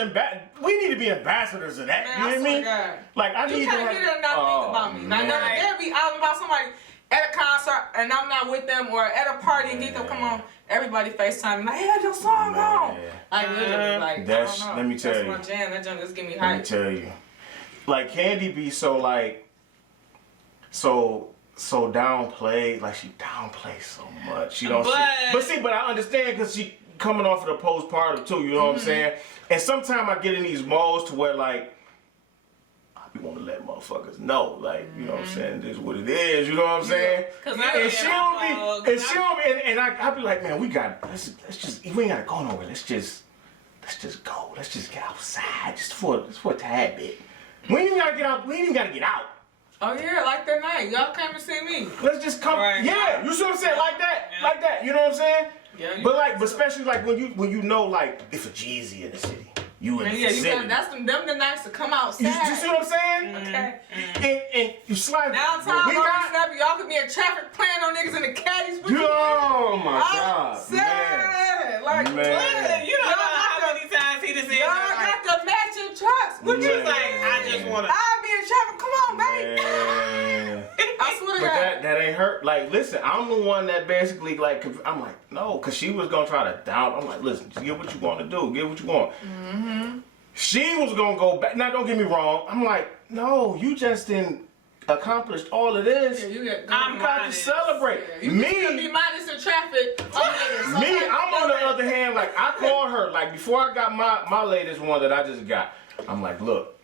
we need to be ambassadors of that. Man, You know what I swear mean? to God. Like I You need can't to. get there and not think about me. Like, man. they'll be out about somebody at a concert and I'm not with them, or at a party and geeked up. Come on, everybody FaceTime like, hey, your song on. Like literally, like That's- I don't know. let me tell that's you. my jam. That junk just give me Let me hype. tell you, like Kandy be so like, so downplayed. Like she downplays so much. She don't. But I understand because she coming off of the postpartum too. You know what I'm saying? And sometimes I get in these modes to where like. We want to let motherfuckers know, like, you know what I'm saying, this is what it is, you know what I'm saying? And she don't be, and I be like, man, let's just, we ain't gotta go nowhere, let's just go, let's just get outside, just for a tad bit. We ain't even gotta get out, Oh yeah, like that night, y'all came to see me. Let's just come, Right. yeah, you see what I'm saying, Yeah. like that, you know what I'm saying? Yeah, But especially like when you know, like, if a Jeezy in the city, you in Man, the yeah, you city. got that's them the nights to come outside. You see what I'm saying? Okay. And you slide. Downtown, we got. snappy, y'all could be in traffic playing on niggas in the caddies. What you Oh my I'm God, sad. Like, Man. what? You don't know how many times he just said Y'all that. got the matching trucks. What you Man. Like, I just want to. I'll be in traffic. Come on, baby. Man. that ain't her. Like, listen, I'm the one that basically, like, I'm like, no, because she was going to try to down. I'm like, listen, just get what you want to do. Get what you want. Mm-hmm. She was going to go back. Now, don't get me wrong. I'm like, no, you just didn't accomplish all of this. Yeah, you I'm got to celebrate. Yeah, you can be minus in traffic. Me, I'm on the other hand, like, I called her, like, before I got my latest one that I just got. I'm like, look,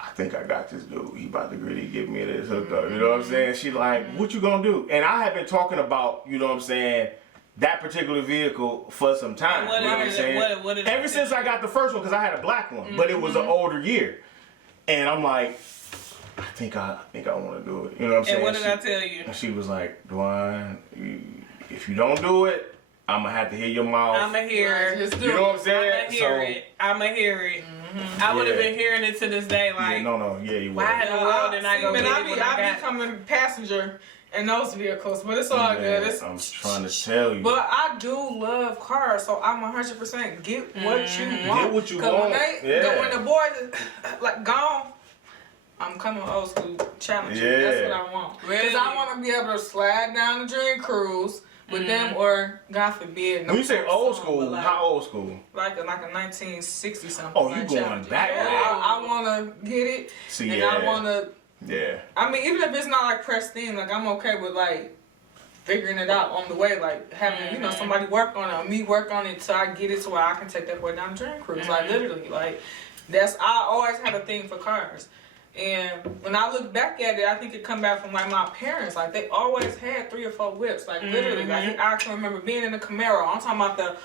I think I got this dude. He about to really give me this hook up. You know what I'm saying? She like, what you gonna do? And I have been talking about, you know what I'm saying, that particular vehicle for some time. What you know what I'm saying? Ever since I got the first one, because I had a black one, but it was an older year. And I'm like, I think I want to do it. You know what I'm saying? And what did I tell you? And she was like, Dwayne, if you don't do it, I'm gonna have to hear your mouth. I'ma hear it. You know what I'm saying? I'ma hear it. I would have been hearing it to this day. Like, you why in the world did I go get it? I be coming passenger in those vehicles, but it's all good. I'm trying to tell you. But I do love cars, so I'm 100% get what you want. Get what you want. When the boys is like gone, I'm coming old school challenge. Yeah. That's what I want. Because I want to be able to slide down the Dream Cruise with them, or God forbid. When you say old school, like, how old school? Like a 1960 something. Oh, you going back? Yeah, I want to get it. See, and I want to. Yeah. I mean, even if it's not like pristine, like I'm okay with like figuring it out on the way, like having you know somebody work on it, or me work on it, so I get it to where I can take that boy down the Dream Cruise. Like literally, like I always had a thing for cars. And when I look back at it, I think it come back from like my parents. Like they always had 3 or 4 whips. Like literally, like I can remember being in a Camaro. I'm talking about the,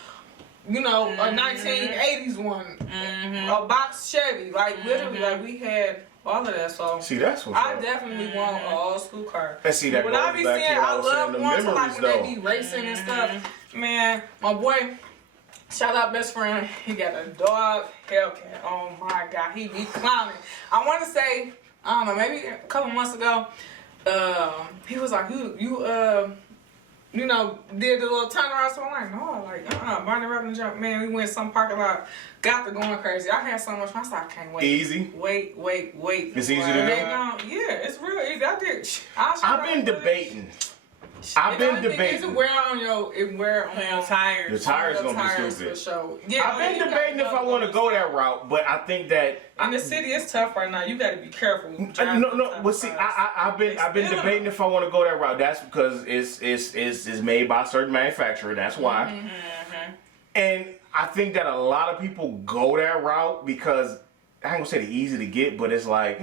you know, a 1980s one, a box Chevy. Like literally, like we had all of that. So see, that's what I definitely want an old school car. And see that when I be back seeing, to what I was love saying, ones the like when memories, they be racing and stuff. Man, my boy. Shout out best friend, he got a dog Hellcat. Oh my God, he be clowning. I want to say, I don't know, maybe a couple months ago, he was like, you know, did the little turnaround. So I'm like, no, like, Barney Robin jump, man. We went some parking lot, got to going crazy. I had so much fun. I said, I can't wait. Easy. Wait. It's easy to do. Yeah, it's real easy. I did. I've been debating. I've been debating. It wear on your tires. The tires gonna be stupid. For sure. Yeah, I've been debating if I want to go that route, but I think that in the city it's tough right now. You got to be careful. No. But see, I've been debating if I want to go that route. That's because it's made by a certain manufacturer. That's why. And I think that a lot of people go that route because I ain't gonna say they're easy to get, but it's like.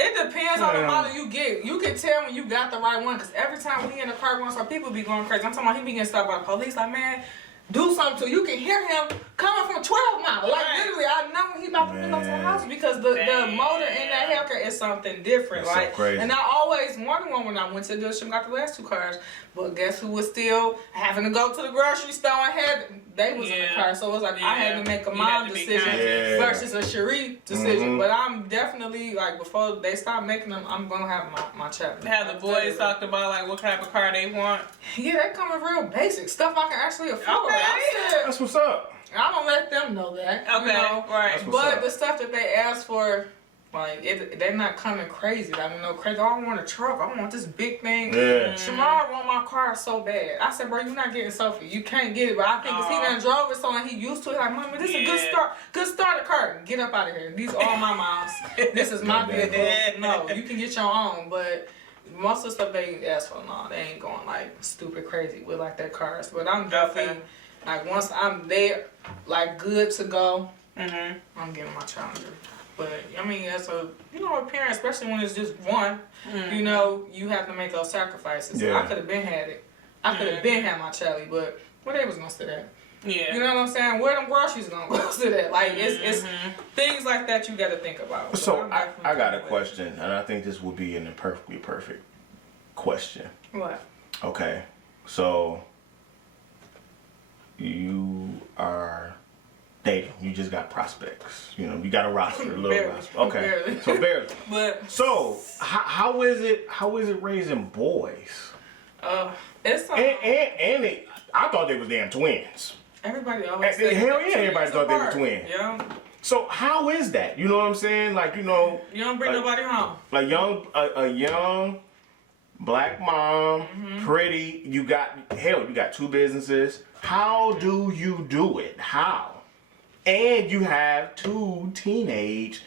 It depends on the model you get. You can tell when you got the right one, because every time we in the car going, so people be going crazy. I'm talking about he be getting stopped by the police. Like, man, do something to you. can hear him coming from 12 miles. Like, literally, I know when he about to pull up to the house because the motor in that Hellcat is something different. That's like, so crazy. And I always wanted one when I went to the dealership and got the last 2 cars. But guess who was still having to go to the grocery store and they was in the car. So it was like I had to make a mom decision versus a Shere decision. But I'm definitely, like, before they start making them, I'm going to have my chapter. Have the boys talked about, like, what type of car they want? Yeah, they come with real basic stuff I can actually afford. Okay. That's what's up. I don't let them know that. Okay, you know? right. But the stuff that they ask for, like, they're not coming crazy. I mean, no crazy. Oh, I want a truck. I want this big thing. Yeah. Shamar want my car so bad. I said, bro, you're not getting Sophie. You can't get it. But I think because he done drove it so long, he used to it. Like, Mommy, this is a good start. Good starter car. Get up out of here. These are all my moms. This is my vehicle. No, you can get your own. But most of the stuff they ask for, no, they ain't going, like, stupid crazy with, like, their cars. But I'm definitely, like, once I'm there, like, good to go, I'm getting my Challenger. But, I mean, as a, you know, a parent, especially when it's just one, you know, you have to make those sacrifices. Yeah. So I could have been had it. I could have been had my Charlie, but where they was going to sit at? Yeah. You know what I'm saying? Where them groceries going to go sit at? Like, it's things like that you got to think about. So, I got a question, and I think this will be an imperfectly perfect question. What? Okay. So, you are dating. You just got prospects. You know, you got a roster, a little Barely. roster. Okay. Barely. So barely. But So how is it raising boys? it's And I thought they was damn twins. everybody always Hell say yeah, everybody thought they were apart. twins. Yeah. So how is that? You know what I'm saying? Like, you know, You don't bring nobody home. like a young black mom, pretty. You got 2 businesses. How do you do it? How? And you have 2 teenage.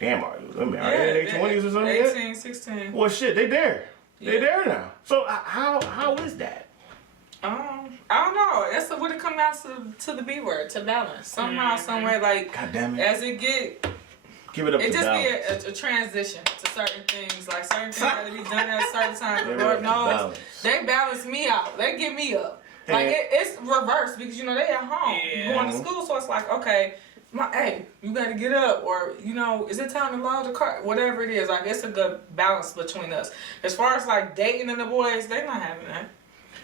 Damn, are they in their 20s or something? 18, 16. Well, shit, they there. They there now. So how is that? I don't know. That's what it comes down to the B word, to balance. Somehow, somewhere, like, God damn it. as it get, Give it up it to just balance. be a transition to certain things. Like, certain things got to be done at a certain time. Give it Lord up to knows, balance. they balance me out. They get me up. Like, And- it's reversed because, they at home. Yeah. Going to school, so it's like, okay, hey, you got to get up. Or, is it time to load the car? Whatever it is. Like, it's a good balance between us. As far as, like, dating and the boys, they not having that.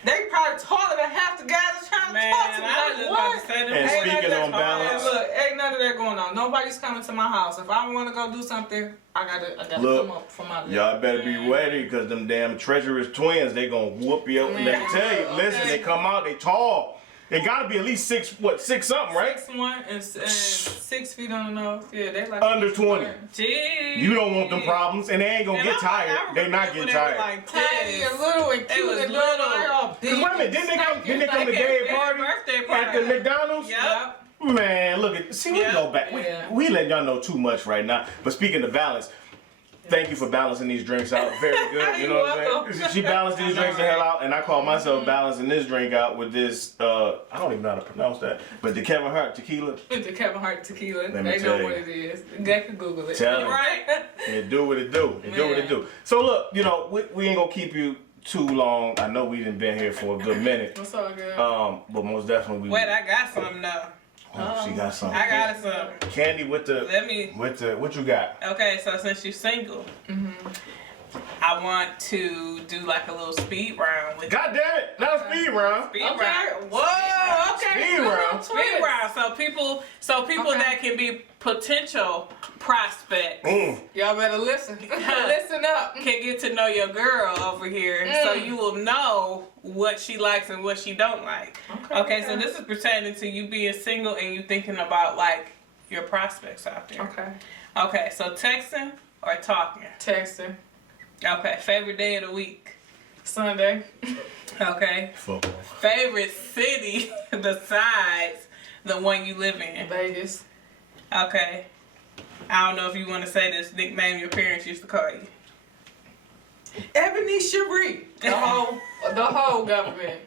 They probably taller than half the guys that's trying to talk to me. I was Like, just what? about to say that. And Ain't speaking none on of that- balance- Look, ain't none of that going on. Nobody's coming to my house. If I want to go do something, I gotta Look, come up from my list. Y'all better be ready because them damn treacherous twins, they gonna whoop you up. And let me tell you, listen, Okay. they come out, they tall. They gotta be at least 6 something, right? 6'1" and 6 feet on the nose. Yeah, they like Under 20. Jeez. You don't want them problems, and they ain't gonna And get I tired. They remember not when getting they were tired. like tiny 10. and little and They cute was and little. they're all big. Cause wait a minute, didn't they come to the Their day party birthday at party. the McDonald's? Yep. Man, look at we Yeah. go back. Yeah. We let y'all know too much right now. But speaking of balance, thank you for balancing these drinks out. Very good. You You're know what I'm welcome. saying? She balanced these drinks the hell out, and I call myself balancing this drink out with this. I don't even know how to pronounce that, but the Kevin Hart tequila. The Kevin Hart tequila. Let me They tell know you. what it is. They can Google it. Tell them. Right? It do what it do. It do what it do. So look, we ain't gonna keep you too long. I know we done been here for a good minute. What's all good? But most definitely we. Wait, I got something though. Oh, she got something. I got some. Candy with the what you got? Okay, so since you're single, I want to do like a little speed round with God damn it! Not a speed round. speed Okay. round. Whoa. Okay. Speed Good round. little Speed twist. round. So people Okay. that can be potential prospects Y'all better listen. Listen up. can get to know your girl over here, so you will know what she likes and what she don't like. Okay, so this is pertaining to you being single and you thinking about like your prospects out there. Okay. Okay, so texting or talking. Texting. Okay, favorite day of the week. Sunday. Okay, Football. favorite city besides the one you live in. Vegas. Okay, I don't know if you want to say this nickname your parents used to call you. Ebony Cherie. The whole government.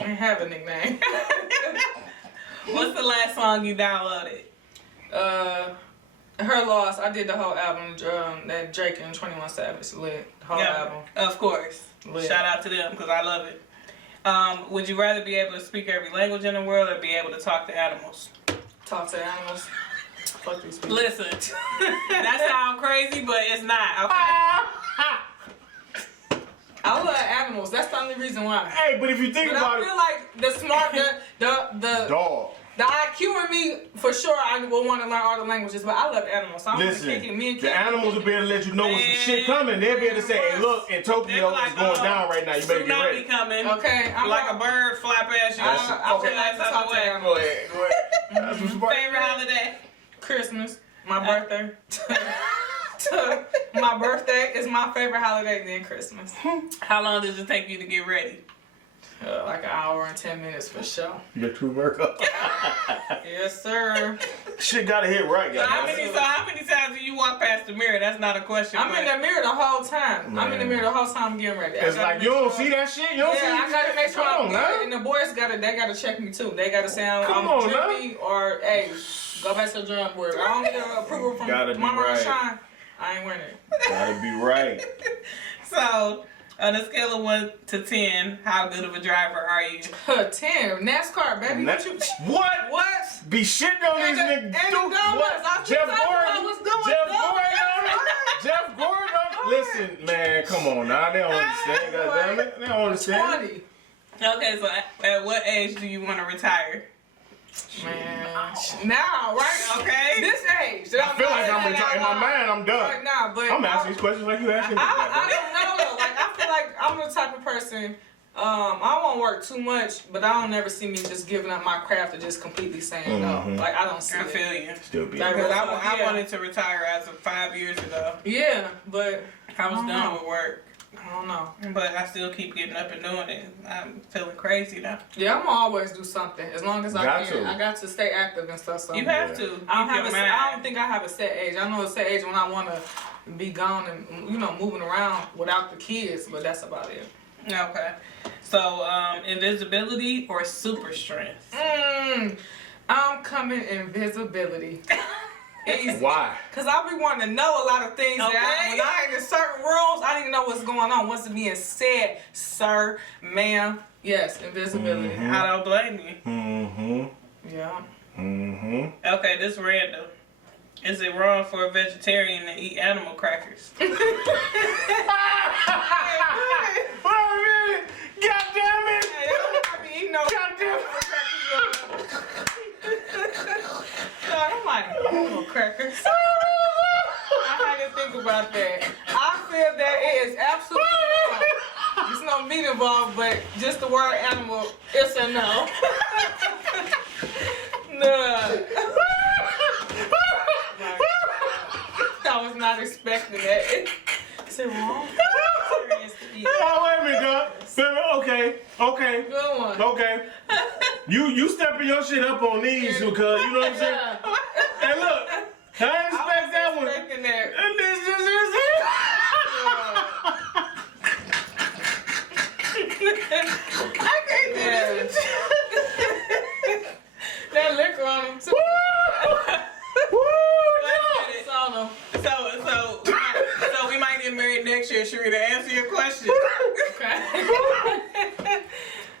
Ain't have a nickname. What's the last song you downloaded? Her Loss. I did the whole album. That Drake and 21 Savage lit. The whole album. Of course. Lit. Shout out to them because I love it. Would you rather be able to speak every language in the world or be able to talk to animals? Talk to animals. Fuck these people. Listen, that sounds crazy, but it's not. Okay. I love animals. That's the only reason why. Hey, but if you think But about I feel like the smart, the dog. The IQ in me, for sure, I will want to learn all the languages, but I love animals. So I'm gonna Listen, kick it. Me and the Kiki. animals will be able to let you know when some shit coming. They'll be able to say, hey, look, in Tokyo, it's going down right now. You better get Tsunami ready. coming. Okay, I'm Like a bird fly past you. I would like to talk to Go animals. ahead, go ahead. That's what's about. Favorite holiday? Christmas, my birthday. My birthday is my favorite holiday, then Christmas. How long does it take you to get ready? Like an hour and 10 minutes for sure. Your true workout. Yes, sir. Shit gotta hit right, So how guys. many times do you walk past the mirror? That's not a question. I'm in the mirror the whole time. I'm in the mirror the whole time getting ready. It's like you don't see that shit. You don't see. Yeah, I gotta make sure Come I'm on, good. now. And the boys they gotta check me too. They gotta say Come I'm on, now. drippy or hey, go back to the drum board. I don't get approval from Gotta be Mama right. Shine. I ain't winning. Gotta be right. So, on a scale of 1 to 10, how good of a driver are you? 10 NASCAR, baby. What? What? Be shitting on these And niggas. the Dude, donuts. what? I keep Jeff talking about Gordon. what's going Jeff on. Gordon. Jeff Gordon. Listen, man, come on now. They don't understand. Goddammit. They don't understand. 20. Okay, so at what age do you want to retire? Man. Now, right? Okay. This age. I feel like I'm retired. In my mind, I'm done. Right now, but I'm asking these questions like you asking me. I don't know though. Like I feel like I'm the type of person. I won't work too much, but I don't never see me just giving up my craft or just completely saying no. Like I don't see I it. feel you. Still be. Like, Because Yeah. I wanted to retire as of 5 years ago. Yeah, but I was done with work. I don't know. But I still keep getting up and doing it. I'm feeling crazy now. Yeah, I'm gonna always do something as long as I Got can. to. I got to stay active and stuff. So You have to. I don't think I have a set age. I know a set age when I want to be gone and moving around without the kids, but that's about it. Okay. So, invisibility or super strength? I'm coming invisibility. Easy. Why? Cause I be wanting to know a lot of things Okay. that when I in certain rooms, I need to know what's going on, what's being said, sir, ma'am. Yes, invisibility. I don't blame you. Mm-hmm. Yeah. Mm-hmm. Okay, this random. Is it wrong for a vegetarian to eat animal crackers? Wait a minute! God damn it! I be eating no goddamn I'm like, animal crackers. I had to think about that. I feel that it is absolutely wrong. There's no meat involved, but just the word animal, it's a no. No. I was not expecting that. Is it wrong? Oh, wait a minute, dog. Okay. Good one. Okay. You stepping your shit up on these because you know what I'm saying? Hey, look. I didn't expect that one. Expecting that. And this is it. I can't do this. That liquor on him too. Woo! It's on him. So we might get married next year, Shere, to answer your question. Okay.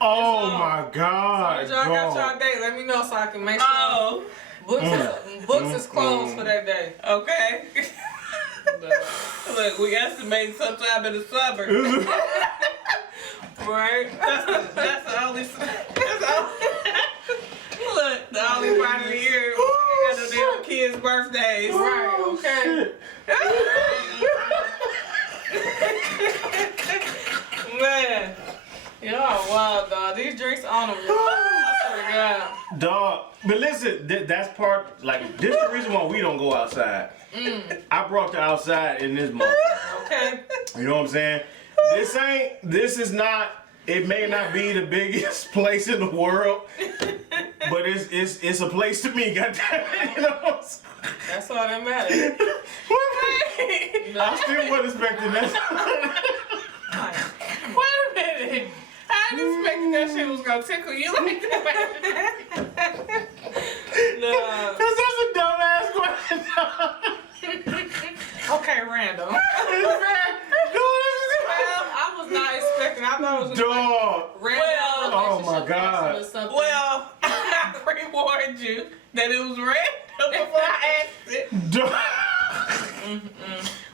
Oh my God. Y'all got y'all date. Let me know so I can make sure Oh, books is closed for that day. okay. Look, we estimate sometime in the summer. Right? That's the only. Look, the only part of the year we got no damn kids' birthdays. Right, okay. Man. Y'all wild, dog. These drinks on them. I swear to God. Dog, but listen, that's part, like, this is the reason why we don't go outside. I brought the outside in this month. Okay. You know what I'm saying? This is not, it may not be the biggest place in the world, but it's a place to me, goddammit, you know? That's all that matters. I still wasn't expecting that. Wait a minute. I didn't expect that shit was gonna tickle you like that. No. Cause that's a dumbass question. Okay, random. Well, I was not expecting. I thought it was Dog. random. Well, oh my relationship God. or something. Well, I reward you that it was random before I asked it. Dog.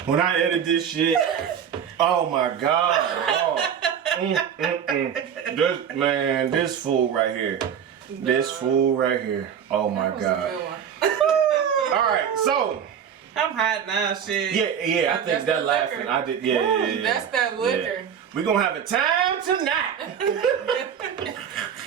When I edit this shit, oh my God. Oh. This fool right here. This fool right here. Oh my That was a God. good one. All right, so I'm hot now, shit. yeah, I think That's that the laughing. liquor. I did, yeah. That's that liquor. We're gonna have a time tonight.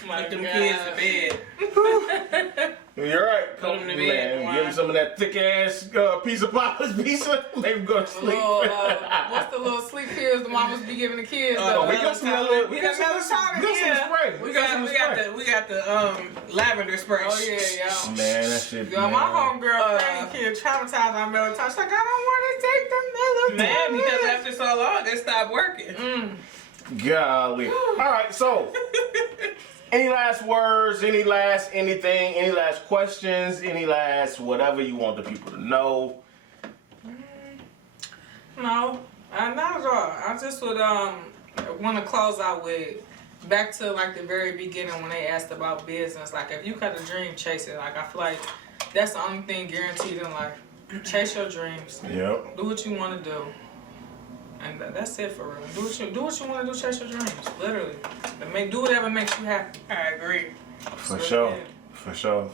My Put them God. kids to bed. You're right. Put 'em to bed, Man, give them some of that thick ass piece of Papa's pizza. Maybe go to sleep. What's the little sleep pills the mamas be giving the kids? Oh, we got some melatonin. We got melatonin, We got some yeah. spray. We got the lavender spray. Oh yeah, Man, that shit. Yo, my homegirl, Frank, kid, traumatized on melatonin. She's like, I don't want to take the melatonin. Man, because after so long, they stopped working. Golly. All right, so any last words? Any last anything? Any last questions? Any last whatever you want the people to know? No, not at all. I just would want to close out with back to like the very beginning when they asked about business. Like if you got a dream, chase it. Like I feel like that's the only thing guaranteed in life. Chase your dreams. Yep. Do what you want to do. And that's it for real. Do what you want to do. Chase your dreams. Literally. Do whatever makes you happy. I agree. For sure. For sure.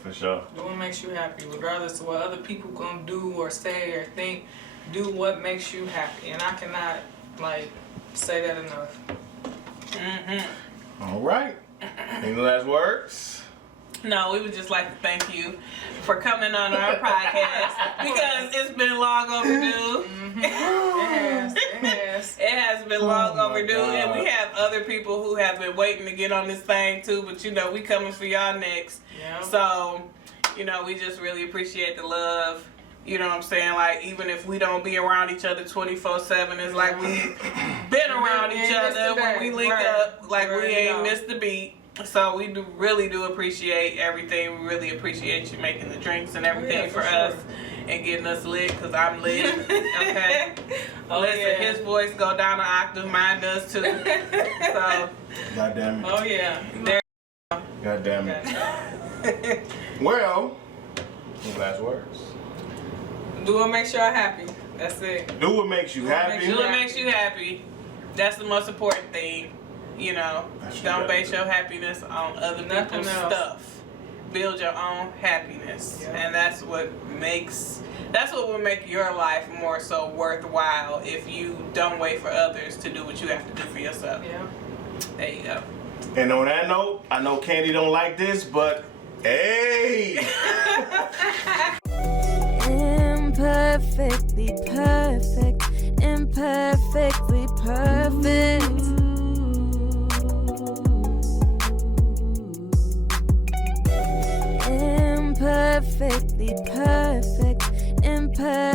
Do what makes you happy, regardless of what other people gonna do or say or think. Do what makes you happy, and I cannot say that enough. All right. Any last words? No, we would just like to thank you for coming on our podcast because it's been long overdue. It has. It has been long my overdue, God. and we have other people who have been waiting to get on this thing too. But you know, we coming for y'all next. Yeah. So, you know, we just really appreciate the love. You know what I'm saying? Like, even if we don't be around each other 24/7, it's like we've been around each other when we link up. Like, we ain't missed the beat. So we really do appreciate everything. We really appreciate you making the drinks and everything for us and getting us lit, because I'm lit. Okay? Listen, his voice go down an octave, mine does too. So, God damn it. Oh yeah. there. God damn it. Well, last words. Do what makes you happy. That's it. Do what makes you happy. Do what makes you happy. That's the most important thing. You know, That's don't right. base your happiness on other Nothing people's else. stuff. Build your own happiness, Yeah. and that's what will make your life more so worthwhile if you don't wait for others to do what you have to do for yourself. Yeah. There you go. And on that note, I know Kandy don't like this, but hey! Imperfectly perfect, imperfectly perfect. Imperfectly perfect, imperfect.